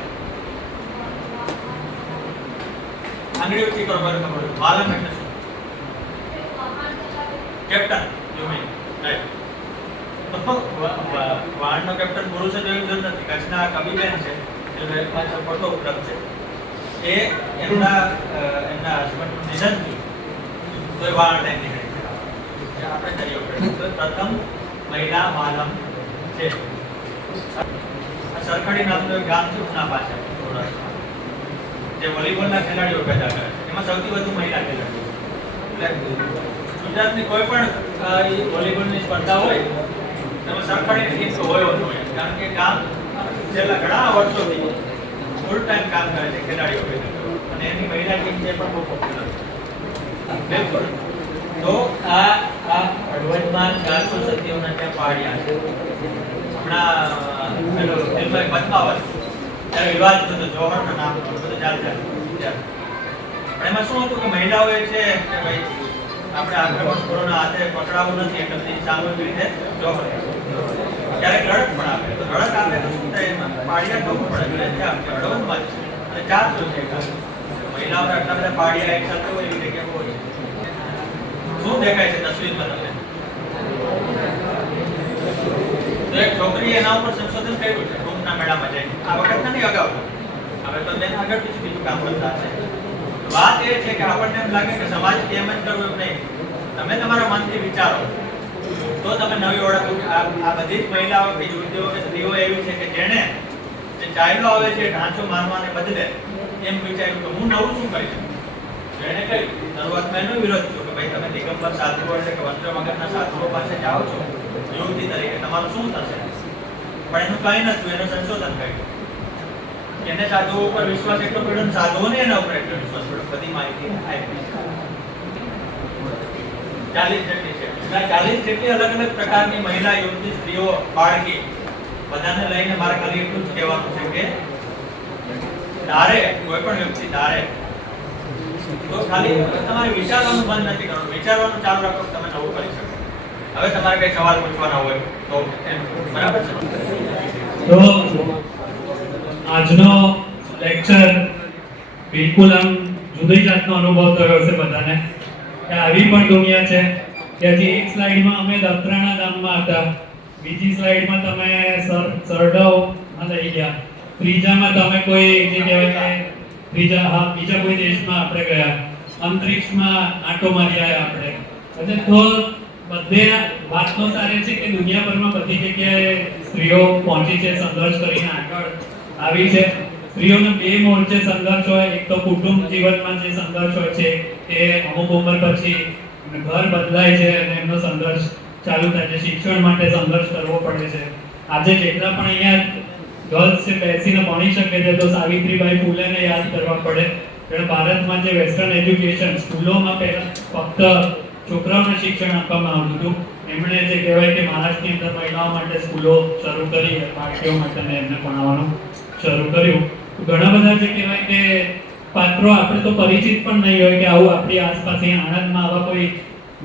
આંગળી ઊંચી કરો બરાબર ખબર હોય. માલમ એટલે શું? Captain you mean right. તો વાહનનો કેપ્ટન પુરુષ જ એવી જરૂર નથી. કચ્છના કવિબેન છે એટલે પાછળ ફોટો ઉપલબ્ધ છે. એ એમના હસબન્ડનું નિધન થયું તો એ વાહન લઈને નીકળી ગયા. આપણે કરીએ તો પ્રથમ મહિલા માલમ છે. સરખડી નામનું એક ગામ છે ઉના પાછળ સૌરાષ્ટ્રમાં, જે વોલીબોલના ખેલાડીઓ પેદા કરે છે. એમાં સૌથી વધુ મહિલા ખેલાડીઓ. એટલે ગુજરાતની કોઈ પણ વોલીબોલની સ્પર્ધા હોય તેમાં સરખડીની ટીમ તો હોય જ હોય, કારણ કે ગામ છેલ્લા ઘણા વર્ષોથી ફૂલ ટાઈમ કામ કરે છે ખેલાડીઓ પેદા કરવા, અને એની મહિલા ટીમ છે પણ બહુ પોપ્યુલર છે. બિલકુલ. તો આ અડવજમાં 400 સતીઓના ત્યાં પાડ્યા છે. હમણાં પેલો ફિલ્મમાં પદ્માવત ત્યારે વિવાદ થતો જોહરના નામ બધું ચાલતા ત્યારે. પણ એમાં શું હતું કે મહિલાઓએ છે કે ભાઈ આપણે આક્રમણખોરોના હાથે પકડાવવું નથી એટલે બધી સામૂહિક રીતે જોહર ક્યારેક લડત પણ આપે. તો લડત આપે તો શું થાય, એમાં પાડિયા ખબર પડે એટલે ત્યાં અડવજમાં જ છે અને 400 છે. મહિલાઓને આટલા બધા પાડિયા એક સાથે હોય એવી જગ્યા બહુ છે. શું દેખાય છે તસવીરમાં તમને? તો એક છોકરી એના ઉપર સંશોધન કર્યું છે કુંભના મેળામાં જઈને. આ વખત નથી, અગાઉ. હવે તો તેને આગળ બીજું કામ કરતા છે. વાત એ છે કે આપણને એમ લાગે કે સમાજ કેમ જ કરવું એમ નહીં. તમે તમારા મનથી વિચારો તો તમે નવી ઓળખ. આ બધી જ મહિલાઓ કે યુવતીઓ કે સ્ત્રીઓ એવી છે કે જેણે જે ચાલ્યો આવે છે ઢાંચો મારવાને બદલે એમ વિચાર્યું કે હું નવું શું કરી શકું. જેણે કહ્યું શરૂઆતમાં એનો વિરોધ થયો કે ભાઈ તમે દિગંબર સાધુઓ એટલે કે વંશમગરના સાધુઓ પાસે જાઓ છો યુવતી તરીકે, તમારું શું થશે? પણ એનું કઈ નતું. એનું સંશોધન કર્યું. એને સાધુઓ ઉપર વિશ્વાસ એટલો પડ્યો, સાધુઓને એના ઉપર એટલો વિશ્વાસ પડ્યો. બધી માહિતી આપી. 40 જેટલી છે. 40 જેટલી અલગ અલગ પ્રકારની મહિલા, યુવતી, સ્ત્રીઓ, બાળકી બધાને લઈને મારે ખાલી એટલું જ કહેવાનું છે કે ધારે કોઈ પણ વ્યક્તિ ધારે તો ખાલી તમારે વિચારવાનું બંધ નથી કરવાનું. વિચારવાનું ચાલુ રાખો, તમે નવું કરી શકો. હવે તમારે કઈ સવાલ પૂછવાના હોય તો બરાબર છે. તો આજનો લેક્ચર બિલકુલ આમ જુદી જાતનો અનુભવ થયો હશે બધાને કે આવી પણ દુનિયા છે કે હજી એક સ્લાઇડમાં અમે દત્રાણા ગામમાં હતા, બીજી સ્લાઇડમાં તમે સરડવમાં લઈ ગયા, ત્રીજામાં તમે કોઈ જે કહેવાય કે બીજા કોઈ દેશમાં આપણે ગયા, અંતરિક્ષમાં આંટો મારી આવ્યા આપણે. એટલે તો બધે વાતનો સારી છે કે દુનિયાભરમાં બધી જગ્યાએ સ્ત્રીઓ પહોંચી છે, સંઘર્ષ કરીને આગળ આવી છે. સ્ત્રીઓને બે મોરચે સંઘર્ષ હોય. એક તો કુટુંબ જીવનમાં જે સંઘર્ષ હોય છે એ અમુક ઉંમર પછી ઘર બદલાય છે અને એમનો સંઘર્ષ ચાલુ થાય છે. શિક્ષણ માટે સંઘર્ષ કરવો પડે છે. આજે જેટલા પણ અહીંયા ગર્લ્સ છે બેસીને ભણી શકે છે તો સાવિત્રીબાઈ ફૂલેને યાદ કરવા પડે. એટલે ભારતમાં જે વેસ્ટર્ન એજ્યુકેશન સ્કૂલોમાં પહેલા ફક્ત છોકરાઓને શિક્ષણ આપવામાં આવતું હતું, એમણે જે કહેવાય કે મહારાષ્ટ્રની અંદર મહિલાઓ માટે સ્કૂલો શરૂ કરી, બાળકીઓ માટે એમને ભણાવવાનું શરૂ કર્યું. ઘણા બધા જે કહેવાય કે પાત્રો આપણે તો પરિચિત પણ નહીં હોય કે આવું આપણી આસપાસ અહીંયા આણંદમાં આવા કોઈ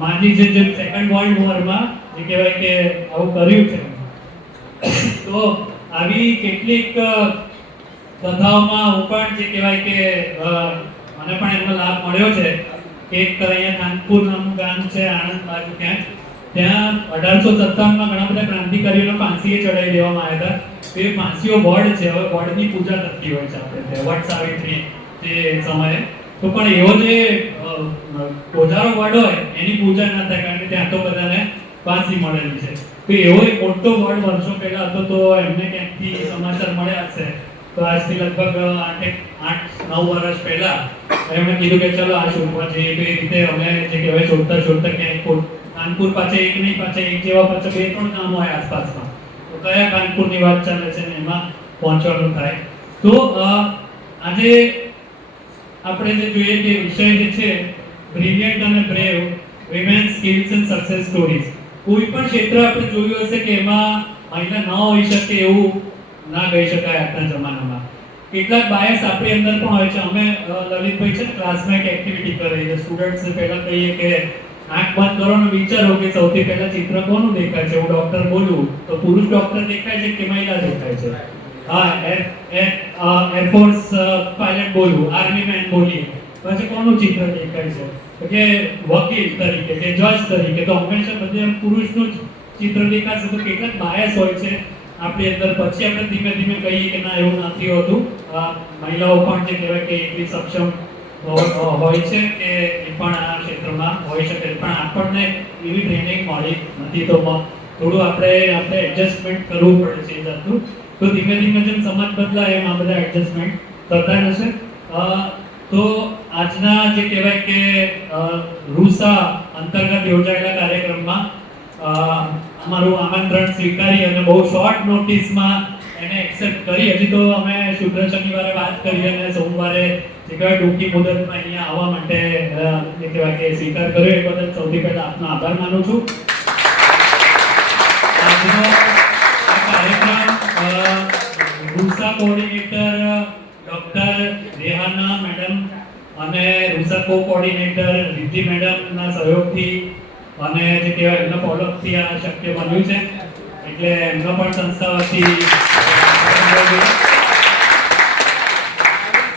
માજી છે જે સેકન્ડ વર્લ્ડ વોરમાં જે કહેવાય કે આવું કર્યું છે. તો આવી કેટલીક કથાઓમાં હું પણ જે કહેવાય કે મને પણ એનો લાભ મળ્યો છે. એક અહીંયા કાનપુર નામનું ગામ છે આણંદ બાજુ ક્યાંક, ત્યાં 1857માં ઘણા બધા ક્રાંતિકારીઓને ફાંસીએ ચડાવી દેવામાં આવ્યા હતા. એ ફાંસીઓ વડ છે, હવે વડની પૂજા થતી હોય છે આપણે વડ સાવિત્રી તે સમયે. તો પણ એવો જે ઓજારો વડ હોય એની પૂજા ના થાય, કારણ કે ત્યાં તો બધાને ફાંસી મળેલી છે. તો એવો એક મોટો વડ વર્ષો પહેલા હતો. તો એમને ક્યાંકથી સમાચાર મળ્યા હશે. તો આજથી લગભગ 8-9 વર્ષ પહેલા એમણે કીધું કે ચલો આ શોધવા જઈએ. તો એ રીતે અમે જે કહેવાય શોધતા ક્યાંક કાનપુર પાસે એક નહીં, પાસે એક જેવા પાસે 2-3 ગામો હોય આસપાસમાં. તો કયા કાનપુરની વાત ચાલે છે ને એમાં પહોંચવાનું થાય. તો આજે આપણે જે જોઈએ કે વિષય જે છે બ્રિલિયન્ટ અને brave women skills and success stories. કોઈ પણ ક્ષેત્ર આપણે જોયું હશે કે એમાં મહિલા ન હોઈ શકે એવું ના કહી શકાય આજના જમાનામાં. કેટલાક બાયસ આપણી અંદર પણ હોય છે. અમે લલિતભાઈ છે ક્લાસમાં એક એક્ટિવિટી કરી છે. સ્ટુડન્ટ્સને પહેલા કહીએ કે આંખ બંધ કરો ને વિચારો કે સૌથી પહેલા ચિત્ર કોનું દેખાય છે. હું ડોક્ટર બોલું તો પુરુષ ડોક્ટર દેખાય છે કે મહિલા દેખાય છે? હા, એરફોર્સ પાયલટ બોલું, આર્મી મેન બોલીએ પછી કોનું ચિત્ર દેખાય છે તો કે વકીલ તરીકે કે જજ તરીકે તો હંમેશા બધે પુરુષનું જ ચિત્ર દેખાશે તો કેટલાક બાયસ હોય છે આપણી અંદર પછી આપણે ધીમે ધીમે કહીએ કે ના એવું નથી હોતું મહિલાઓ પણ જે કહેવાય કે એટલી સક્ષમ હોય છે કે એ પણ આ ક્ષેત્રમાં હોઈ શકે પણ આપણને એવી ટ્રેનિંગ મળી નથી તો થોડું આપણે એડજસ્ટમેન્ટ કરવું પડે છે એ જાતનું તો ધીમે ધીમે જેમ સમાજ બદલાય એમ આ બધા એડજસ્ટમેન્ટ થતા જશે તો આજના જે કહેવાય કે રૂસા અંતર્ગત યોજાયેલા કાર્યક્રમમાં અમારું આમંત્રણ સ્વીકારી અને બહુ શોર્ટ નોટિસમાં એને એક્સેપ્ટ કરી હજી તો અમે શુક્ર શનિવારે વાત કરી અને સોમવારે જે કહેવાય ટૂંકી મુદતમાં અહીંયા આવવા માટે જે કહેવાય કે સ્વીકાર કર્યો એ બદલ સૌથી પહેલા આપનો આભાર માનું છું આજનો આ કાર્યક્રમ RUSA coordinator doctor Rehana madam અને રૂસા કો કોઓર્ડિનેટર રિદ્ધિ મેડમના સહયોગથી અને જે કહેવાય એમના ફોલોઅપથી આ શક્ય બન્યું છે એટલે એમનો પણ સંસ્થા વતી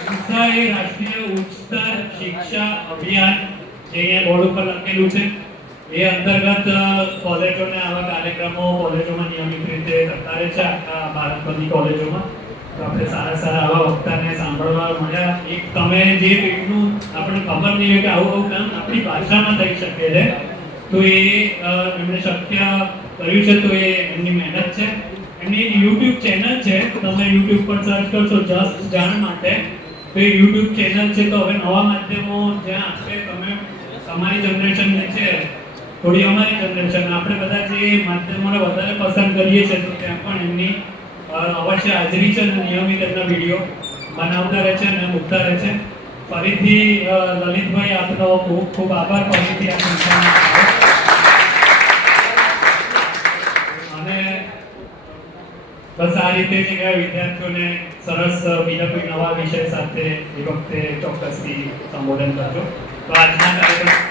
રૂસા એ રાષ્ટ્રીય ઉચ્ચતર શિક્ષા અભિયાન જે અહીંયા બોર્ડ ઉપર લખેલું છે એ અંતર્ગત કોલેજોને આવા કાર્યક્રમો કોલેજોમાં નિયમિત રીતે કરતા રહે છે આખા ભારતભરની કોલેજોમાં તો આપણે સારા સારા આવા વક્તાને સાંભળવા મળ્યા એક તમે જે પેટનું આપણને ખબર નહીં હોય કે આવું કામ આપણી ભાષામાં થઈ શકે છે તો એ એમણે શક્ય કર્યું છે તો એ એમની મહેનત છે એમની YouTube ચેનલ છે તમે YouTube પર સર્ચ કરશો જસ્ટ જાણ માટે તો એ YouTube ચેનલ છે તો હવે નવા માધ્યમો જ્યાં આપણે તમે તમારી જનરેશનને છે થોડી અમારી જનરેશન આપણે બધા જે માધ્યમોને વધારે પસંદ કરીએ છીએ તો ત્યાં પણ એમની અવશ્ય હાજરી છે અને નિયમિત એમના વિડીયો બનાવતા રહે છે અને મૂકતા રહે છે ફરીથી લલિતભાઈ આપનો ખૂબ ખૂબ આભાર ફરીથી આ સંસ્થામાં અને બસ આ રીતે જે કહેવાય વિદ્યાર્થીઓને સરસ બીજા કોઈ નવા વિષય સાથે એ વખતે ચોક્કસથી સંબોધન કરજો તો આજના કાર્યક્રમ